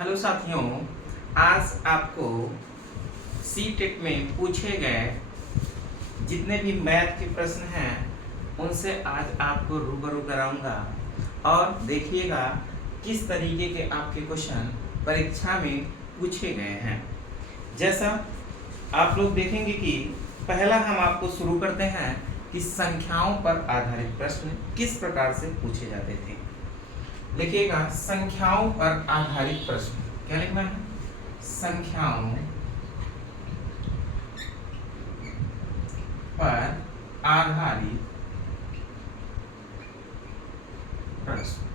Hello साथियों, आज आपको सी टेट में पूछे गए जितने भी मैथ के प्रश्न हैं उनसे आज आपको रूबरू कराऊंगा और देखिएगा किस तरीके के आपके क्वेश्चन परीक्षा में पूछे गए हैं। जैसा आप लोग देखेंगे कि पहला हम आपको शुरू करते हैं कि संख्याओं पर आधारित प्रश्न किस प्रकार से पूछे जाते थे। लिखिएगा संख्याओं पर आधारित प्रश्न। क्या लिखना है? संख्याओं पर आधारित प्रश्न।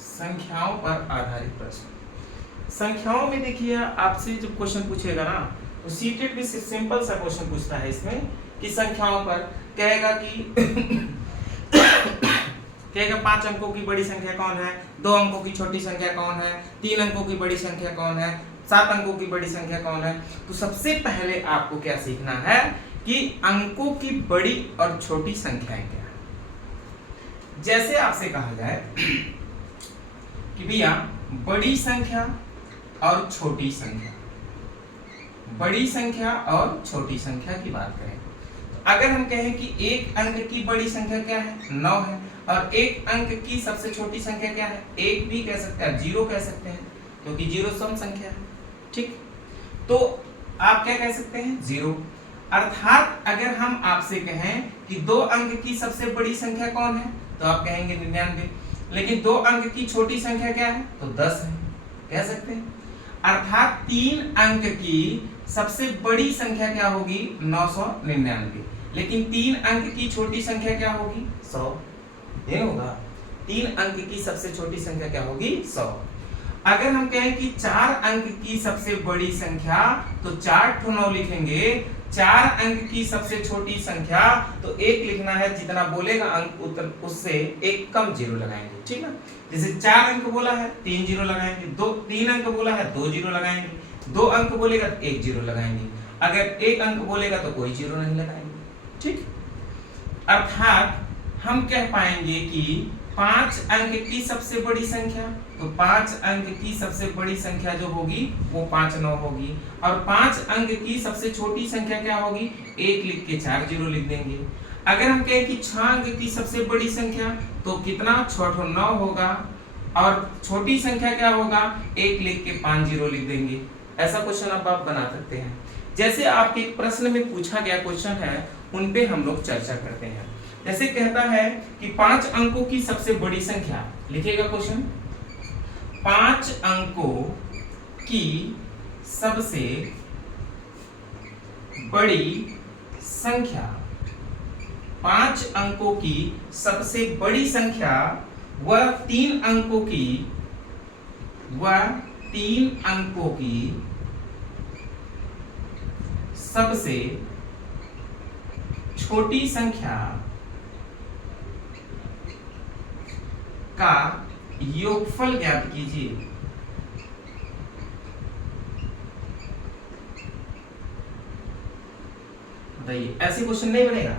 संख्याओं पर आधारित प्रश्न। संख्याओं में देखिए आपसे जब क्वेश्चन पूछेगा ना तो सीटेट भी सिंपल सा क्वेश्चन पूछता है इसमें कि संख्याओं पर कहेगा कि कहेगा 5 अंकों की बड़ी संख्या कौन है, 2 अंकों की छोटी संख्या कौन है, 3 अंकों की बड़ी संख्या कौन है, 7 अंकों की बड़ी संख्या कौन है। तो सबसे पहले आपको क्या सीखना है कि अंकों की बड़ी और छोटी संख्याएं क्या है। जैसे आपसे कहा जाए कि भैया बड़ी संख्या और छोटी संख्या, बड़ी संख्या और छोटी संख्या की बात करें तो अगर हम कहें कि एक अंक की बड़ी संख्या क्या है, 9 है, और एक अंक की सबसे छोटी संख्या क्या है, 1 भी कह सकते हैं, 0 कह सकते हैं क्योंकि 0 सम संख्या है। ठीक, तो आप क्या कह सकते हैं, 0। अर्थात अगर हम आपसे कहें कि 2 अंक की सबसे बड़ी संख्या कौन है तो आप कहेंगे 99, लेकिन 2 अंक की छोटी संख्या क्या है तो 10 है, कह सकते हैं। अर्थात 3 अंक की सबसे बड़ी संख्या क्या होगी 999, लेकिन 3 अंक की छोटी संख्या क्या होगी 100। ये होगा 3 अंक की सबसे छोटी संख्या क्या होगी 100। अगर हम कहें कि 4 अंक की सबसे बड़ी संख्या तो 4 ठो 9 लिखेंगे, 4 अंक की सबसे छोटी संख्या तो 1 लिखना है, जितना बोलेगा अंक उत्तर उससे एक कम 0 लगाएंगे। ठीक है, जैसे 4 अंक बोला है 3 0 लगाएंगे, 3 अंक बोला है 2 0 लगाएंगे, 2 अंक बोलेगा तो 1 0 लगाएंगे, अगर 1 अंक बोलेगा तो कोई 0 नहीं लगाएंगे। ठीक, अर्थात हम कह पाएंगे कि 5 अंक की सबसे बड़ी संख्या तो 5 अंक की सबसे बड़ी संख्या जो होगी वो 5 9 होगी, और 5 अंक की सबसे छोटी संख्या क्या होगी 1 लिख के 4 0 लिख देंगे। अगर हम कहें कि 6 अंक की सबसे बड़ी संख्या तो कितना 6 9 होगा, और छोटी संख्या क्या होगा 1 लिख के 5 0 लिख देंगे। ऐसा क्वेश्चन अब आप बना सकते हैं। जैसे आपके प्रश्न में पूछा गया क्वेश्चन है उन पे हम लोग चर्चा करते हैं। जैसे कहता है कि 5 अंकों की सबसे बड़ी संख्या, लिखिएगा क्वेश्चन, 5 अंकों की सबसे बड़ी संख्या, 5 अंकों की सबसे बड़ी संख्या वह 3 अंकों की सबसे छोटी संख्या का योगफल ज्ञात कीजिए। बताइए, ऐसे क्वेश्चन नहीं बनेगा,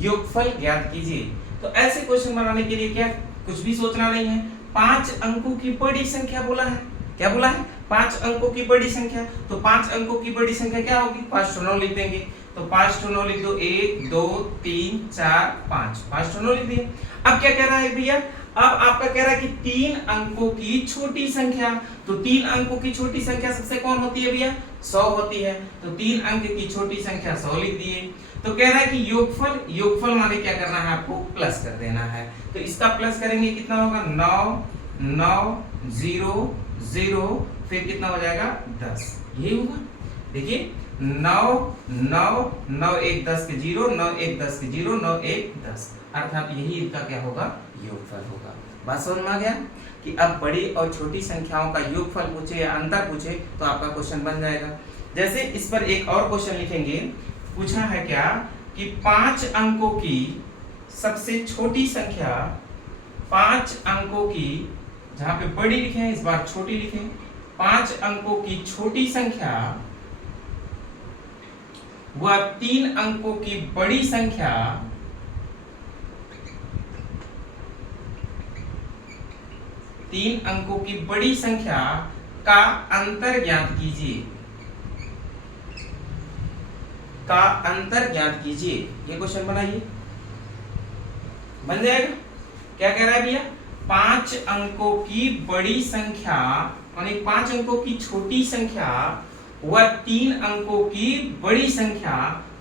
योगफल ज्ञात कीजिए। तो ऐसे क्वेश्चन बनाने के लिए क्या कुछ भी सोचना नहीं है, 5 अंकों की बड़ी संख्या बोला है, क्या बोला है 5 अंकों की बड़ी संख्या, तो 5 अंकों की बड़ी संख्या क्या होगी 5 9 लिख देंगे, तो 5 9 लिख दो, 1 2 3 4 5, 5 9 लिख दिए। अब क्या कह रहा है भैया, अब आपका कह रहा है कि 3 अंकों की छोटी संख्या, तो 3 अंकों की छोटी संख्या सबसे कौन होती है भैया 100 होती है, तो 3 अंक की छोटी संख्या 100 लिख दिए। तो कह रहा है कि योगफल, योगफल माने क्या करना है आपको प्लस कर देना है, तो इसका प्लस करेंगे कितना होगा 9 9 0 0, फिर कितना हो जाएगा 10, यही होगा। देखिए 9 9 9 1 10 के 0, 9 1 10 के 0, 9 1 10, अर्थात यही इनका क्या होगा योगफल होगा। बात समझ में आ गया कि अब बड़ी और छोटी संख्याओं का योगफल पूछे या अंतर पूछे तो आपका क्वेश्चन बन जाएगा। जैसे इस पर एक और क्वेश्चन लिखेंगे, पूछा है क्या कि 5 अंकों की सबसे छोटी संख्या, 5 अंकों की, जहां पे बड़ी लिखे हैं इस बार छोटी लिखें, 5 अंकों की छोटी संख्या वह 3 अंकों की बड़ी संख्या 3 अंकों की बड़ी संख्या का अंतर ज्ञात कीजिए, का अंतर ज्ञात कीजिए। ये क्वेश्चन बनाइए, बन जाएगा। क्या कह रहा है भैया, 5 अंकों की बड़ी संख्या यानी 5 अंकों की छोटी संख्या व 3 अंकों की बड़ी संख्या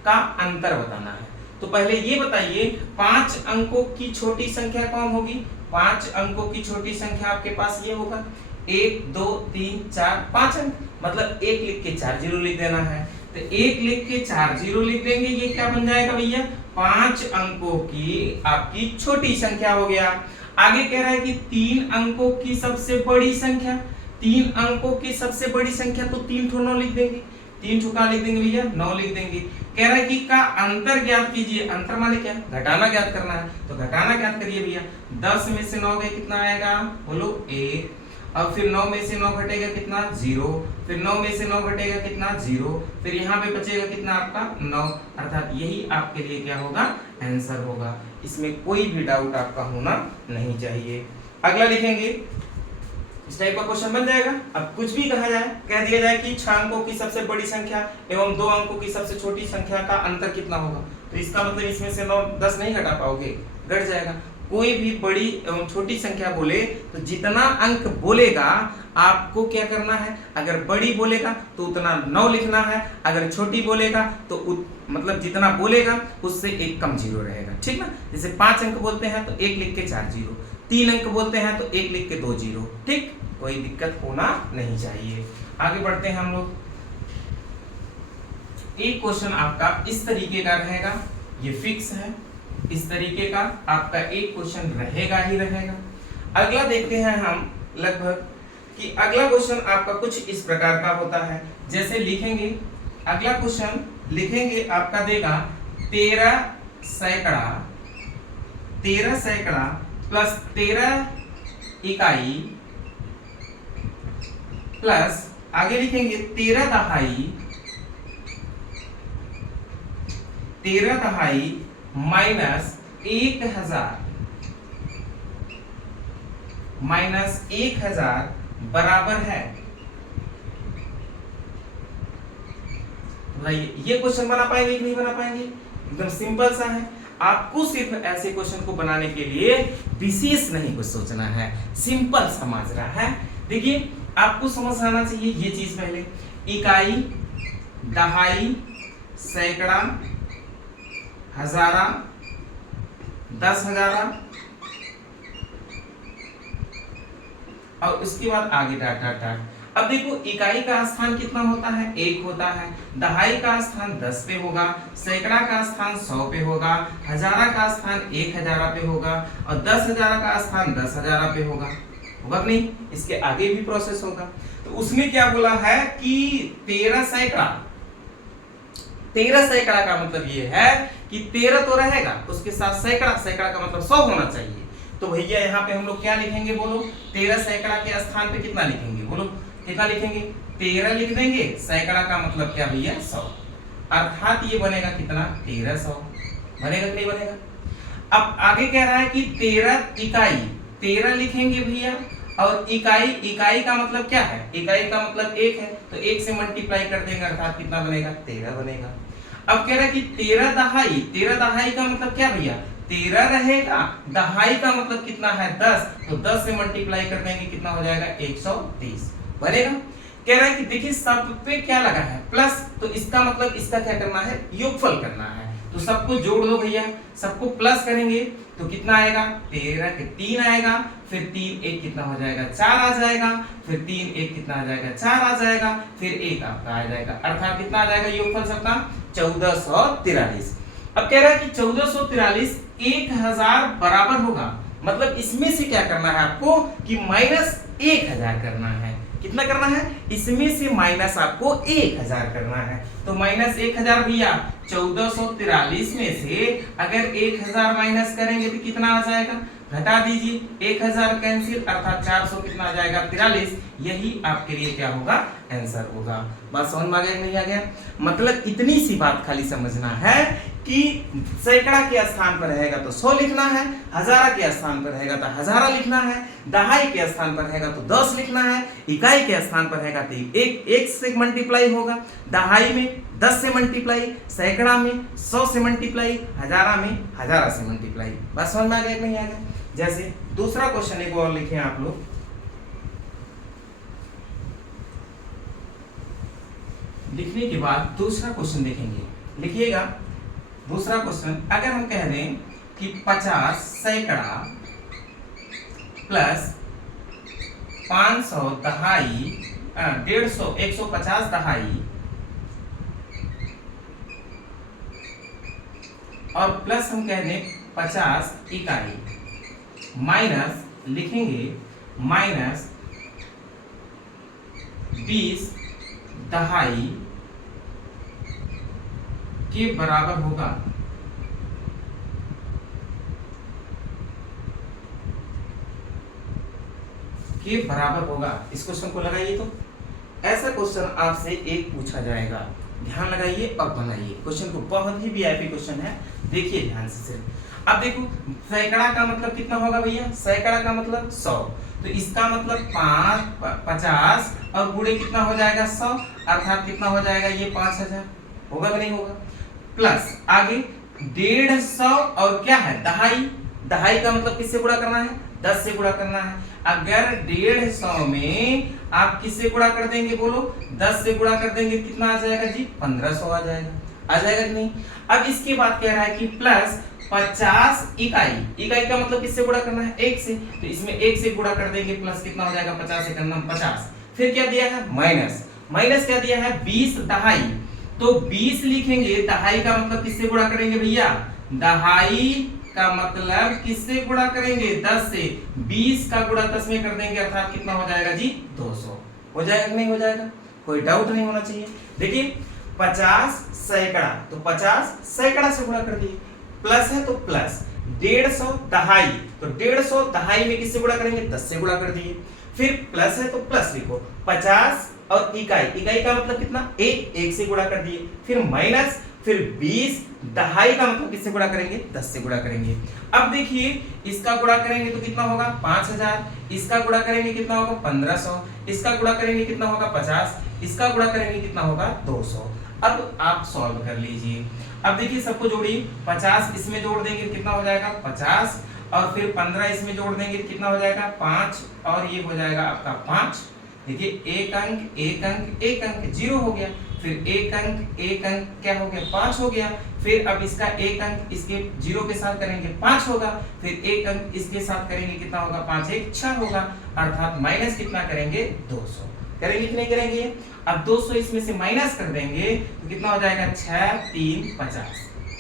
का अंतर बताना है। तो पहले ये बताइए 5 अंकों की छोटी संख्या कौन होगी। 5 अंकों की छोटी संख्या आपके पास ये होगा 1 2 3 4 5 अंक, मतलब 1 लिख के 4 जीरो लिख देना है। तो 1 लिख के 4 जीरो लिख देंगे, ये क्या बन जाएगा भैया, 5 अंकों की आपकी छोटी संख्या हो गया। आगे कह रहा है कि 3 अंकों की सबसे बड़ी संख्या, 3 अंकों की सबसे बड़ी संख्या तो 3 ठो 9 लिख देंगे, 3 ठो का लिख देंगे भैया 9 लिख देंगे। कह रहा है कि का अंतर ज्ञात कीजिए, अंतर माने क्या, घटाना ज्ञात करना है। तो घटाना ज्ञात करिए भैया, 10 में से 9 गए कितना आएगा, बोलो 1, अब फिर 9 में से 9 घटेगा कितना 0, फिर 9 में से 9 घटेगा कितना 0, फिर यहाँ पे बचेगा कितना आपका 9, अर्थात यही आपके लिए क्या होगा, आंसर होगा। इसमें कोई भी डाउट आपका होना नहीं चाहिए। अगला लिखेंगे, इस टाइप का क्वेश्चन बन जाएगा। अब कुछ भी कहा जाए, कह दिया जाए कि 6 अंकों की सबसे बड़ी संख्या एवं 2 अंकों की सबसे छोटी संख्या का अंतर कितना होगा, तो इसका मतलब इसमें से 9 10 नहीं घटा पाओगे, घट जाएगा। कोई भी बड़ी एवं छोटी संख्या बोले तो जितना अंक बोलेगा आपको क्या करना है, अगर बड़ी बोलेगा तो उतना 9 लिखना है, अगर छोटी बोलेगा तो मतलब जितना बोलेगा उससे 1 कम जीरो रहेगा, ठीक ना। जैसे 5 अंक बोलते हैं तो 1 लिख के 4 जीरो, 3 अंक बोलते हैं तो 1 लिख के 2 जीरो, ठीक, कोई दिक्कत होना नहीं चाहिए। आगे बढ़ते हैं हम लोग। एक क्वेश्चन आपका इस तरीके का रहेगा, ये फिक्स है, इस तरीके का आपका एक क्वेश्चन रहेगा ही रहेगा। अगला देखते हैं हम लगभग कि अगला क्वेश्चन आपका कुछ इस प्रकार का होता है। जैसे लिखेंगे, अगला क्वेश्चन लिखेंगे आपका देगा 13 सैकड़ा प्लस 13 इकाई प्लस आगे लिखेंगे 13 दहाई माइनस 1000 बराबर है। ये क्वेश्चन बना पाएंगे कि नहीं बना पाएंगे, एकदम सिंपल सा है। आपको सिर्फ ऐसे क्वेश्चन को बनाने के लिए विशेष नहीं कुछ सोचना है, सिंपल समझ रहा है। देखिए आपको समझ आना चाहिए ये चीज पहले, इकाई, दहाई, सैकड़ा, हजारा, 10,000 और उसके बाद आगे डाट डाट डाट। अब देखो इकाई का स्थान कितना होता है, 1 होता है, दहाई का स्थान 10 पे होगा, सैकड़ा का स्थान 100 पे होगा, हजारा का स्थान 1000 पे होगा और 10,000 का स्थान 10,000 पे होगा नहीं, इसके आगे भी प्रोसेस होगा। तो उसमें क्या बोला है कि 13 सैकड़ा का मतलब ये है कि 13 तो रहेगा, उसके साथ सैकड़ा का मतलब 100 होना चाहिए। तो भैया यहाँ पे हम लोग क्या लिखेंगे, बोलो 13 सैकड़ा के स्थान पे कितना लिखेंगे, बोलो कितना लिखेंगे, 13 लिख देंगे, सैकड़ा का मतलब क्या भैया 100, अर्थात ये बनेगा कितना 1300, बनेगा कि नहीं बनेगा। अब आगे कह रहा है कि 13 इकाई, 13 लिखेंगे भैया और इकाई का मतलब क्या है, इकाई का मतलब 1 है, तो 1 से मल्टीप्लाई कर देंगे अर्थात कितना बनेगा 13 बनेगा। अब कह रहा है कि 13 दहाई का मतलब क्या भैया 13 रहेगा, दहाई का मतलब कितना है 10, तो 10 से मल्टीप्लाई कर देंगे कितना हो जाएगा 130 बनेगा। कह रहा है कि देखिए सब पे क्या लगा है प्लस, तो इसका मतलब इसका क्या करना है योगफल करना है, तो सबको जोड़ दो भैया, सबको प्लस करेंगे तो कितना आएगा 13 के 3 आएगा, फिर 3 1 कितना हो जाएगा 4 आ जाएगा, फिर 3 1 कितना आ जाएगा 4 आ जाएगा, फिर 1 आपका आ जाएगा, अर्थात कितना आ जाएगा योगफल सबका 1443। अब कह रहा है कि 1443 1000 बराबर होगा, मतलब इसमें से क्या करना है आपको कि माइनस 1000 करना है। कितना करना है, इसमें से माइनस आपको 1000 करना है, तो माइनस 1000 भैया 1443 में से अगर 1000 माइनस करेंगे तो कितना आ जाएगा, घटा दीजिए, 1000 कैंसिल, अर्थात 400 कितना आ जाएगा 43, यही आपके लिए क्या होगा आंसर होगा। बात समझ में आ गया नहीं आ गया, मतलब इतनी सी बात खाली समझना है कि सैकड़ा के स्थान पर रहेगा तो 100 लिखना है, हजारा के स्थान पर रहेगा तो हजारा लिखना है, दहाई के स्थान पर रहेगा तो 10 लिखना है, इकाई के स्थान पर रहेगा तो एक से मल्टीप्लाई होगा, दहाई में 10 से मल्टीप्लाई, सैकड़ा में 100 से मल्टीप्लाई, हजारा में हजारा से मल्टीप्लाई। बस समझ में आ गया कि नहीं आ गया? जैसे दूसरा क्वेश्चन एक और लिखे आप लोग, लिखने के बाद दूसरा क्वेश्चन देखेंगे, लिखिएगा। दूसरा क्वेश्चन अगर हम कह दें कि 50 सैकड़ा प्लस 500 दहाई 150 150 दहाई और प्लस हम कह दें 50 इकाई माइनस लिखेंगे माइनस 20 दहाई के बराबर होगा इस क्वेश्चन को लगाइए। तो ऐसा क्वेश्चन आपसे एक पूछा जाएगा, ध्यान लगाइए और बनाइए। क्वेश्चन को बहुत ही वीआईपी क्वेश्चन है, देखिए ध्यान से सिर्फ। अब देखो सैकड़ा का मतलब कितना होगा भैया? सैकड़ा का मतलब 100, तो इसका मतलब 50 और गुणे कितना हो जाएगा 100, अर्थात कितना हो जाएगा ये 5000, होगा कि नहीं होगा? प्लस आगे 150 और क्या है दहाई, दहाई का मतलब किससे गुणा करना है? 10 से गुणा करना है। अगर 150 में आप किससे गुणा कर देंगे बोलो? 10 से गुणा कर देंगे, कितना आ जाएगा जी? 1500 आ जाएगा। आ जाएगा कि नहीं? अब इसके बाद कह रहा है कि प्लस 50 इकाई, इकाई का मतलब किससे गुणा करना है? 1 से, तो इसमें 1 से गुणा कर देंगे, प्लस कितना हो जाएगा? 50 से करना 50, फिर क्या दिया है? माइनस, माइनस क्या दिया है? 20 दहाई, तो 20 लिखेंगे, दहाई का मतलब किससे गुणा करेंगे भैया? दहाई का मतलब किससे गुणा करेंगे? 10 से, 20 का गुणा 10 में कर देंगे, अर्थात कितना हो जाएगा जी? 200। हो जाएगा कि नहीं हो जाएगा? कोई डाउट नहीं होना चाहिए। देखिए 50 सैकड़ा, तो 50 सैकड़ा से गुणा कर दिए, प्लस है तो प्लस 150 दहाई, तो 150 दहाई में किससे गुणा करेंगे? 10 से गुणा कर दिए, फिर प्लस है तो प्लस लिखो, 50 और इकाई, इकाई का मतलब कितना? 1 से गुणा कर दिए, फिर माइनस, फिर 20 दहाई का मतलब किससे गुणा करेंगे? 10 से गुणा करेंगे। अब देखिए इसका गुणा करेंगे तो कितना होगा? 5000, इसका गुणा करेंगे कितना होगा? 1500, इसका गुणा करेंगे कितना होगा? 50, इसका गुणा करेंगे कितना होगा? 200। अब आप सॉल्व कर लीजिए। अब देखिए सबको जोड़िए, 50 इसमें जोड़ देंगे कितना हो जाएगा? 50, और फिर 15 इसमें जोड़ देंगे कितना हो जाएगा? 5, और ये हो जाएगा आपका 5। देखिए एक अंक एक अंक एक अंक 0 हो गया, फिर एक अंक क्या हो गया? 5 हो गया, फिर अब इसका एक अंक इसके 0 के साथ करेंगे 5 होगा, फिर एक अंक इसके साथ करेंगे कितना होगा? 5 1 6 होगा, अर्थात माइनस कितना करेंगे? 200। करेंगे कि नहीं करेंगे? अब 200 इसमें से माइनस कर देंगे तो कितना हो जाएगा? 6 3 50,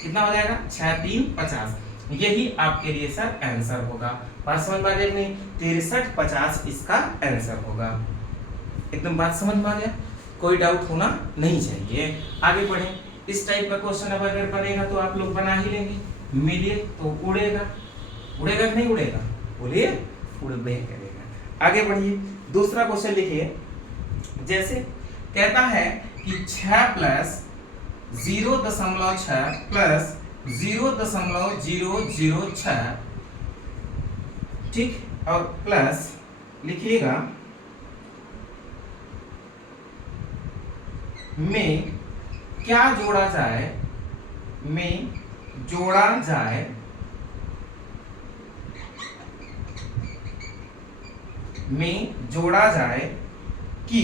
कितना हो जाएगा? 6 3 50। यही आपके लिए सर आंसर होगा। बात समझ में आ गई नहीं? 63 50 इसका आंसर होगा। एकदम बात समझ में आ गया? कोई डाउट होना नहीं चाहिए। आगे बढ़े। इस टाइप का क्वेश्चन अब अगर बनेगा तो आप लोग बना ही लेंगे, मिलिए तो उड़ेगा, उड़ेगा कि नहीं उड़ेगा? बोलिए, उड़बे करेगा। आगे बढ़िए, दूसरा क्वेश्चन लिखिए। जैसे कहता है कि 6 प्लस 0.6 प्लस 0.006, ठीक, और प्लस लिखिएगा में क्या जोड़ा जाए, में जोड़ा जाए कि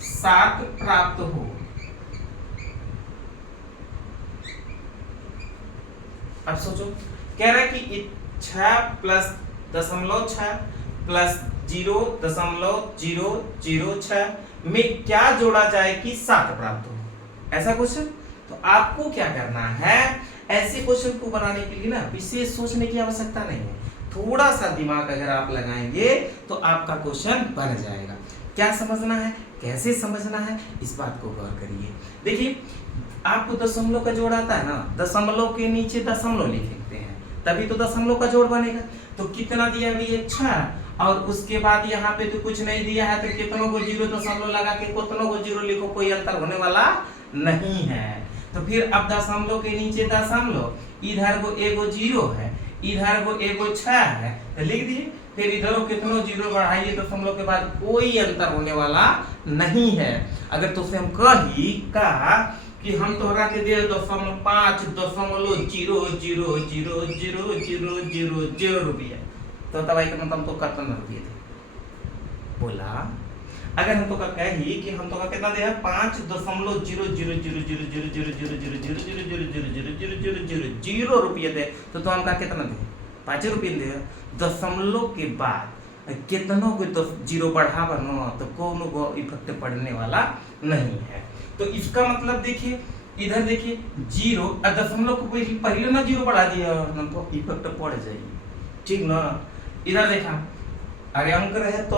7 प्राप्त हो। अब सोचो, कह रहा है कि 6 प्लस 0.6 प्लस 0.006 में क्या जोड़ा जाए कि 7 प्राप्त हो, ऐसा क्वेश्चन। तो आपको क्या करना है, ऐसे क्वेश्चन को बनाने के लिए ना विशेष सोचने की आवश्यकता नहीं है, थोड़ा सा दिमाग अगर आप लगाएंगे तो आपका क्वेश्चन बन जाएगा। क्या समझना है, कैसे समझना है, इस बात को गौर करिए। देखिए आपको दशमलव का जोड़ आता है ना, दशमलव के नीचे दशमलव लिखते हैं, तभी तो दशमलव का जोड़ बनेगा। तो कितना दिया अभी? 6, और उसके बाद यहाँ पे तो कुछ नहीं दिया है, तो कितनों को 0 दशमलव लगा के कितनों को 0 लिखो, कोई अंतर होने वाला नहीं है। तो फिर अब दशमलव के नीचे दशमलव, इधर को एगो जीरो है, इधर को एगो 6 है, तो लिख दिए। फिर इधर कितनों जीरो बढ़ाइए दशमलव के बाद, कोई अंतर होने वाला नहीं है। अगर तुझसे हम कही कि हम तोहरा के दे 5.0000000 रुपया, तो तब का मतलब तो कितना रुपये थे बोला। अगर हम तो का कही कि हम तो का कितना दे 5.000000000000000 रुपये दे, तो हम का कितना दे 5 रुपये दे। दशमलव के बाद कितनों को तो जीरो बढ़ावा न तो कोनो को इफेक्ट पड़ने वाला नहीं है। तो इसका मतलब देखिए, इधर देखिए जीरो और दशमलव को पहले ना जीरो बढ़ा दिया तो इफेक्ट पड़ जाएगी, ठीक ना। इधर देखा, अरे अंक रहे तो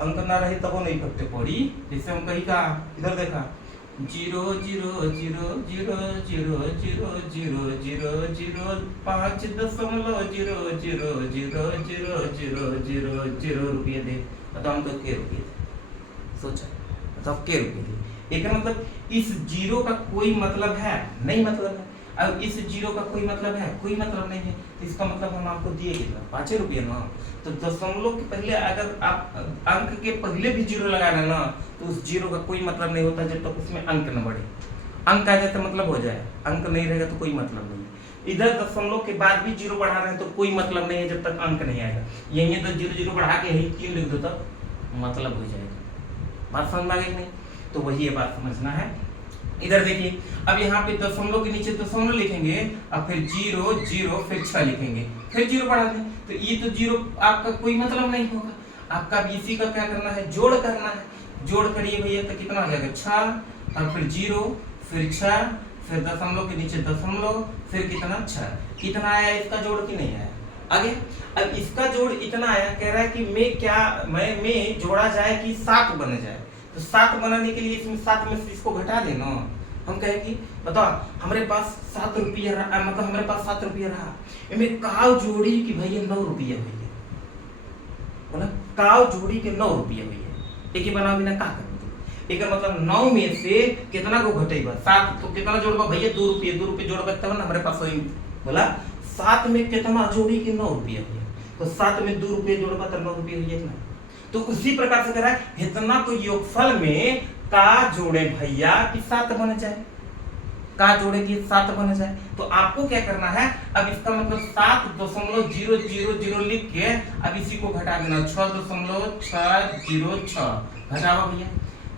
अंक ना रहे तब नहीं इफेक्ट पड़ी। जैसे हम कही का, इधर देखा 0.000000005.0000000 रुपये दे, बताओ हम तो के रुपये दे, सोचा बताओ के रुपये दे। एक मतलब इस जीरो का कोई मतलब है नहीं, मतलब है। अब इस जीरो का कोई मतलब है, कोई मतलब नहीं है। तो इसका मतलब हम आपको दिए कितना 5 रुपये ना। तो दशमलव के पहले अगर आप अंक के पहले भी जीरो लगा देना तो उस जीरो का कोई मतलब नहीं होता जब तक उसमें अंक न बढ़े। अंक आ जाए तो मतलब हो जाए, अंक नहीं रहेगा तो कोई मतलब नहीं। इधर दशमलव के बाद भी जीरो बढ़ा रहे हैं तो कोई मतलब नहीं है जब तक अंक नहीं आएगा। यही तो जीरो जीरो बढ़ा के यही 3 लिख दो तो मतलब हो जाएगा। बात समझ में आ गई नहीं? तो वही ये बात समझना है। इधर देखिए, अब यहाँ पे दशमलव के नीचे दशमलव लिखेंगे, अब फिर 0 0 फिर 6 लिखेंगे, फिर जीरो बढ़ा दें, तो ये तो जीरो आपका कोई मतलब नहीं होगा। आपका इसी का क्या करना है, जोड़ करना है। जोड़ करिए भैया तो कितना हो जाएगा 6, और फिर 0 फिर 6 फिर दशमलव के नीचे दशमलव फिर कितना 6। कितना आया इसका जोड़ कि नहीं आया? आगे अब इसका जोड़ इतना आया, कह रहा है कि मैं जोड़ा जाए कि 7 बन जाए। तो 7 बनाने के लिए इसमें 7 में से इसको घटा देना। हम कहेंगे बताओ हमारे पास 7 रुपया रहा, मतलब हमारे पास 7 रुपया रहा, इनमें काव जोड़ी कि भैया 9 रुपया भैया, बोला काव जोड़ी के 9 रुपया भैया। एक ही बनाओ बिना का कर एक मतलब 9 में से कितना को घटेगा 7, तो कितना जोड़बा भैया 2 रुपये जोड़बा तब ना हमारे पास वही। बोला 7 में कितना जोड़ी के 9 रुपया भैया, तो 7 में 2 रुपये जोड़बा तब 9 रुपये भैया ना। तो उसी प्रकार से कह रहा है इतना को योगफल में का जोड़े भैया कि 7 बन जाए, का जोड़े कि 7 बन जाए। तो आपको क्या करना है, अब इसका मतलब 7.000 लिख के अब इसी को घटा देना 6.606 घटावा भैया।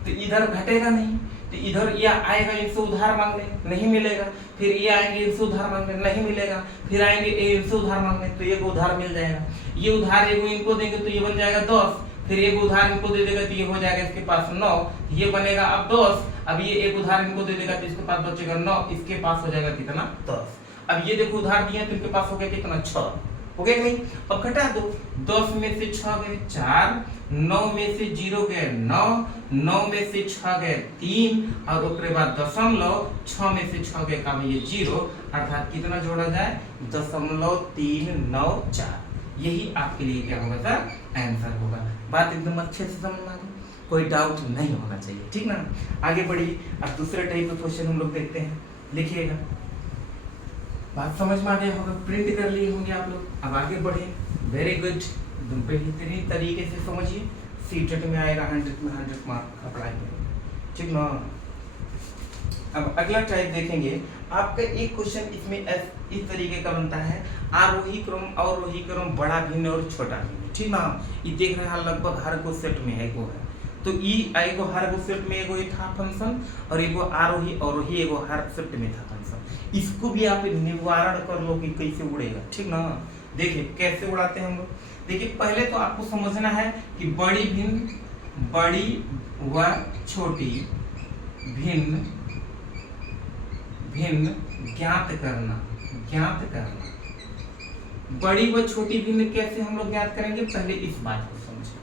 तो इधर घटेगा नहीं, तो इधर ये आएगा इनसे उधार मांगने, नहीं मिलेगा। फिर ये आएंगे इनसे उधार मांगने, नहीं मिलेगा। फिर आएंगे इनसे उधार मांगने, तो एक उधार मिल जाएगा। ये उधार एगो इनको देंगे तो ये बन जाएगा 10, फिर एक उधार इनको दे देगा तो ये हो जाएगा इसके पास 9, ये बनेगा अब 10। अब ये एक उधार इनको दे देगा तो इसके पास बचेगा 9, इसके पास हो जाएगा कितना 10। अब ये देखो उधार दिए तो इनके पास हो गया कितना 6, हो गया नहीं? अब घटा दो, 10 में से 6 गए 4, 9 में से 0 गए 9, 9 में से 6 गए 3, और उसके बाद दशमलव 6 में से 6 गए का ये 0, अर्थात कितना जोड़ा जाए 0.394। यही आपके लिए क्या होगा सर, आंसर होगा। बात एकदम अच्छे से समझ में, कोई डाउट नहीं होना चाहिए, ठीक ना। आगे बढ़िए, अब दूसरे टाइप का क्वेश्चन हम लोग देखते हैं, लिखिएगा। बात समझ में आ गया होगा, प्रिंट कर लिए होंगे आप लोग। अब आगे बढ़े, वेरी गुड, एकदम बेहतरीन तरीके से समझिए। सीटेट में आएगा 100 में 100 मार्क अप्लाई करेंगे, ठीक ना। अब अगला टाइप देखेंगे, आपका एक क्वेश्चन इसमें इस तरीके का बनता है, आरोही क्रम अवरोही क्रम, बड़ा भिन्न और छोटा भिन्न, ठीक ना। ये देख रहे हैं लगभग हर को सेट में है वो है, तो ई एगो हर को सेट में एगो था फंक्शन, और एगो आरोही अवरोही एगो हर सेट में था फंक्शन। इसको भी आप निवारण कर लो कि कैसे उड़ेगा, ठीक ना। देखिए कैसे उड़ाते हैं हम लोग। देखिए पहले तो आपको समझना है कि बड़ी व छोटी भिन्न ज्ञात करना। बड़ी व छोटी भिन्न कैसे हम लोग ज्ञात करेंगे, पहले इस बात को समझें।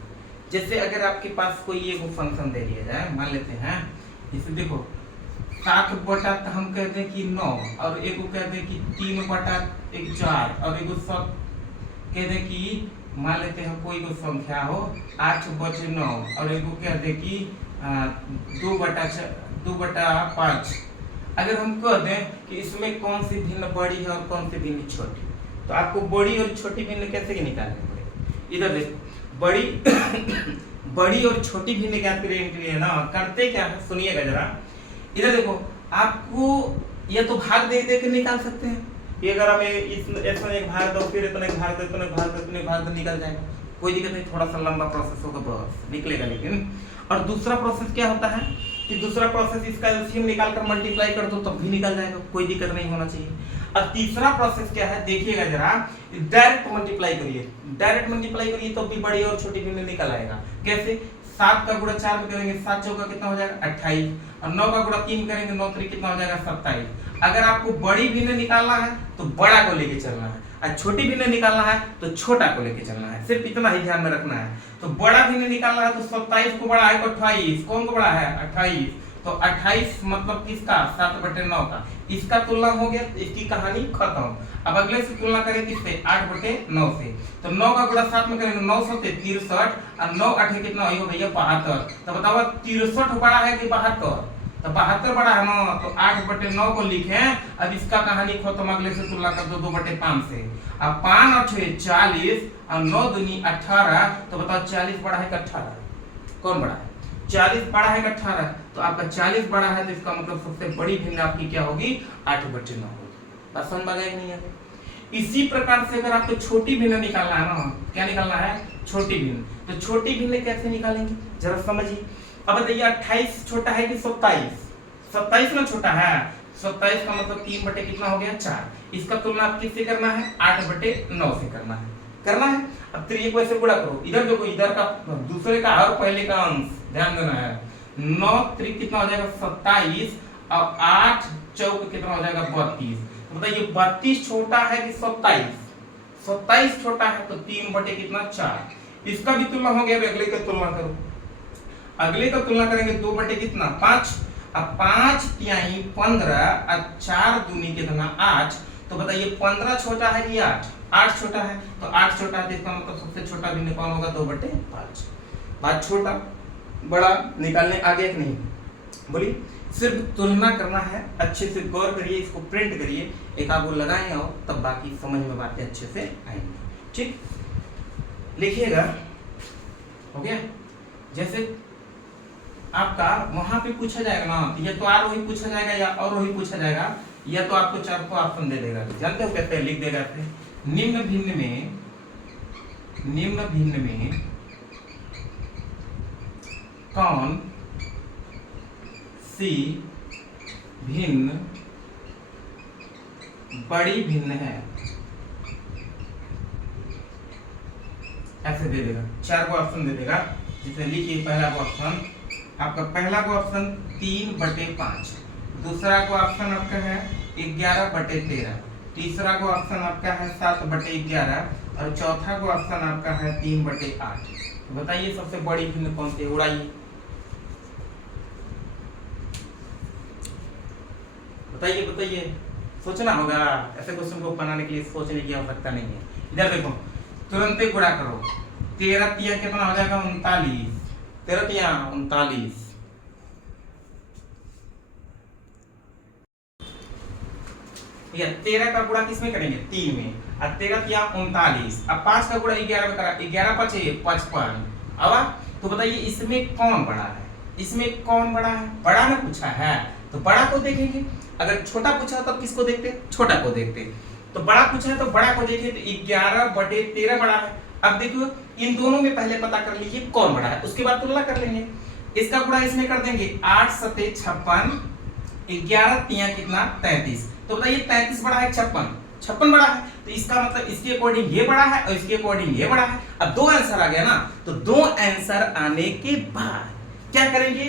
जैसे अगर आपके पास कोई एक फंक्शन दे दिया जाए, मान लेते हैं जैसे देखो 7 बटा हम कहते हैं कि 9, और एगो कहते हैं कि 3 बटा 4, और एगो सब कहते हैं कि मान लेते हैं कोई को संख्या हो 8/9, और एगो कहते हैं कि 2/5। अगर हम कहते हैं कि इसमें कौन सी भिन्न बड़ी है और कौन सी भिन्न छोटी, तो आपको बड़ी और छोटी भिन्न कैसे के निकालने पड़े। इधर देखो बड़ी बड़ी और छोटी भिन्न ज्ञात करने के लिए ना करते क्या है, सुनिएगा जरा। इधर देखो आपको ये तो भाग दे दे के निकाल सकते हैं। ये अगर हमें इसमें एक भाग दो, फिर इतना एक भाग दो, इतना एक भाग दो, इतने एक भाग दो, निकल जाएगा, कोई दिक्कत नहीं। थोड़ा सा लंबा प्रोसेस होगा, बस निकलेगा। लेकिन और दूसरा प्रोसेस क्या होता है कि दूसरा प्रोसेस इसका एलसीएम निकाल कर मल्टीप्लाई कर दो तब भी निकल जाएगा, कोई दिक्कत नहीं होना चाहिए। अब तीसरा प्रोसेस क्या है देखिएगा जरा, डायरेक्ट मल्टीप्लाई करिए, डायरेक्ट मल्टीप्लाई करिए तो भी बड़ी और छोटी भिन्न निकल आएगा। कैसे? 7 का गुणा 4 में करेंगे, 7 चौका कितना हो जाएगा 28, और 9 का गुणा 3 करेंगे, 9 3 कितना हो जाएगा 27। अगर आपको बड़ी भिन्न निकालना है तो बड़ा को लेके चलना है, और छोटी भिन्न निकालना है तो छोटा को लेके चलना है, सिर्फ इतना ही ध्यान में रखना है। तो बड़ा भिन्न निकालना है तो 27 को बड़ा है तो 28, कौन को बड़ा है 28, तो 28 मतलब किसका 7/9 का, इसका तुलना हो गया, इसकी कहानी खत्म। अब अगले से तुलना करें किससे 8/9 से, तो 9 का गुणा 7 में करेंगे 9 7 63, और 9 8 कितना होगा भैया 72। तो बताओ 63 बड़ा है कि 72, तो 72 बड़ा है ना, तो 8/9 को लिखें। अब इसका कहानी खत्म, अगले से तुलना कर दो 2/5 से। अब 5 8 40 और 9 दूनी 18, तो बताओ 40 बड़ा है कि 18, कौन बड़ा है 40 बड़ा है कि 18, तो आपका 40 बड़ा है, तो इसका मतलब सबसे बड़ी भिन्न आपकी क्या होगी 8/9 होगी। बात समझ में आ गई नहीं है? इसी प्रकार से अगर आपको छोटी भिन्न निकालना है ना, क्या निकालना है छोटी भिन्न, तो छोटी भिन्न कैसे निकालेंगे जरा समझिए। अब बताइए 28 छोटा है कि 27, 27 ना छोटा है, 27 का मतलब 3 बटे कितना हो गया 4। इसका तुलना आप किससे करना है 8/9 से करना है। अब 3 को ऐसे गुणा करो, इधर देखो, इधर का दूसरे का और पहले का अंश ध्यान देना है। 9 3 कितना हो जाएगा 27, और 8 चौक कितना हो जाएगा 32। तो बताइए 32 छोटा है कि 27, 27 छोटा है, तो 3 बटे कितना 4। इसका भी तुलना हो गया। अगले का तुलना करो, अगले का तुलना करेंगे 2 बटे कितना 5, अब 5 तिहाई 15, और 4 दूनी कितना 8। तो बताइए 15 छोटा है कि 8 छोटा है, तो 8 छोटा है, तो इसका मतलब सबसे छोटा भिन्न कौन होगा 2/5। बात छोटा बड़ा निकालने आगे कि नहीं, बोलिए। सिर्फ तुलना करना है, अच्छे से गौर करिए, इसको प्रिंट करिए, एक आगो लगाएं और तब बाकी समझ में बातें अच्छे से आएंगी। ठीक, लिखिएगा, हो गया। जैसे आपका वहां पे पूछा जाएगा ना, या तो आरोही पूछा जाएगा या अवरोही पूछा जाएगा, या तो आपको 4 को ऑप्शन दे देगा। जानते हो कैसे लिख देगा, निम्न भिन्न में कौन सी भिन्न बड़ी भिन्न है, ऐसे दे देगा। 4 को ऑप्शन दे देगा, जिसे लिखिए पहला को ऑप्शन आपका, पहला को ऑप्शन 3/5, दूसरा को ऑप्शन आपका है 11/13, तीसरा को ऑप्शन आपका है 7/11, और चौथा को ऑप्शन आपका है 3/8। तो बताइए सबसे बड़ी भिन्न कौन सी है, उड़ाइए, बताइए। सोचना होगा, ऐसे क्वेश्चन को बनाने के लिए सोचने की आवश्यकता नहीं है। इधर देखो, तुरंत ही गुणा करो, 13 तिया कितना हो जाएगा 39, 13 तिया 39, या 13 का गुणा किसमें करेंगे 3 में, और 13 तिया 39, अब 5 का गुणा 11 में करा, 11 5 55। अब तो बताइए इसमें कौन बड़ा है, इसमें कौन बड़ा है, बड़ा ना पूछा है तो बड़ा को देखेंगे। अगर छोटा पूछा है तो किसको देखते, छोटा को देखते। तो बड़ा पूछा है तो बड़ा को देखें, तो 11/13 बड़ा है। अब देखिए इन दोनों में पहले पता कर लीजिए कौन बड़ा है, उसके बाद तुलना कर लेंगे। इसका गुणा इसमें कर देंगे, 8 7 56, 11 तिया कितना 33। तो बताइए 33 बड़ा है 56 बड़ा है, तो इसका मतलब इसके अकॉर्डिंग ये बड़ा है और इसके अकॉर्डिंग ये बड़ा है। अब 2 आंसर आ गया ना, तो 2 आंसर आने के बाद क्या करेंगे,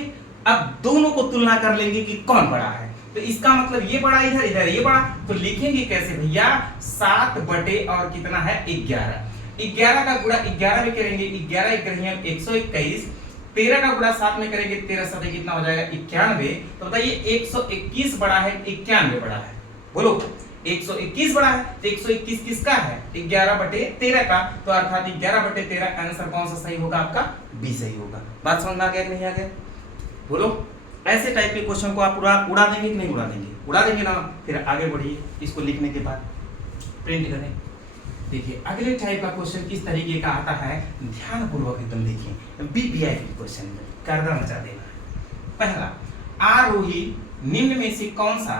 अब दोनों को तुलना कर लेंगे कि कौन बड़ा है। तो इसका मतलब ये बड़ा इधर, इधर ये बड़ा, तो लिखेंगे कैसे भैया 7 बटे और कितना है 11। 11 का गुणा 11 में करेंगे, 11 1 121, 13 का गुणा 7 में करेंगे, 13 7 कितना हो जाएगा 91। तो बताइए 121 बड़ा है 91 बड़ा है, बोलो 121 बड़ा है, तो 121 किसका है 11/13 का, तो अर्थात 11/13 आंसर कौन सा सही होगा आपका बी सही होगा। बात समझ में आ गया कि नहीं आ गया, बोलो ऐसे टाइप के क्वेश्चन को आप उड़ा देंगे कि नहीं उड़ा देंगे? उड़ा देंगे ना। फिर आगे बढ़िए, इसको लिखने के बाद प्रिंट करें। देखिए अगले टाइप का क्वेश्चन किस तरीके का आता है, ध्यानपूर्वक एकदम देखिए, बीपीआईक्यू क्वेश्चन गर्दा मचा देना। पहला, आरोही निम्न में से कौन सा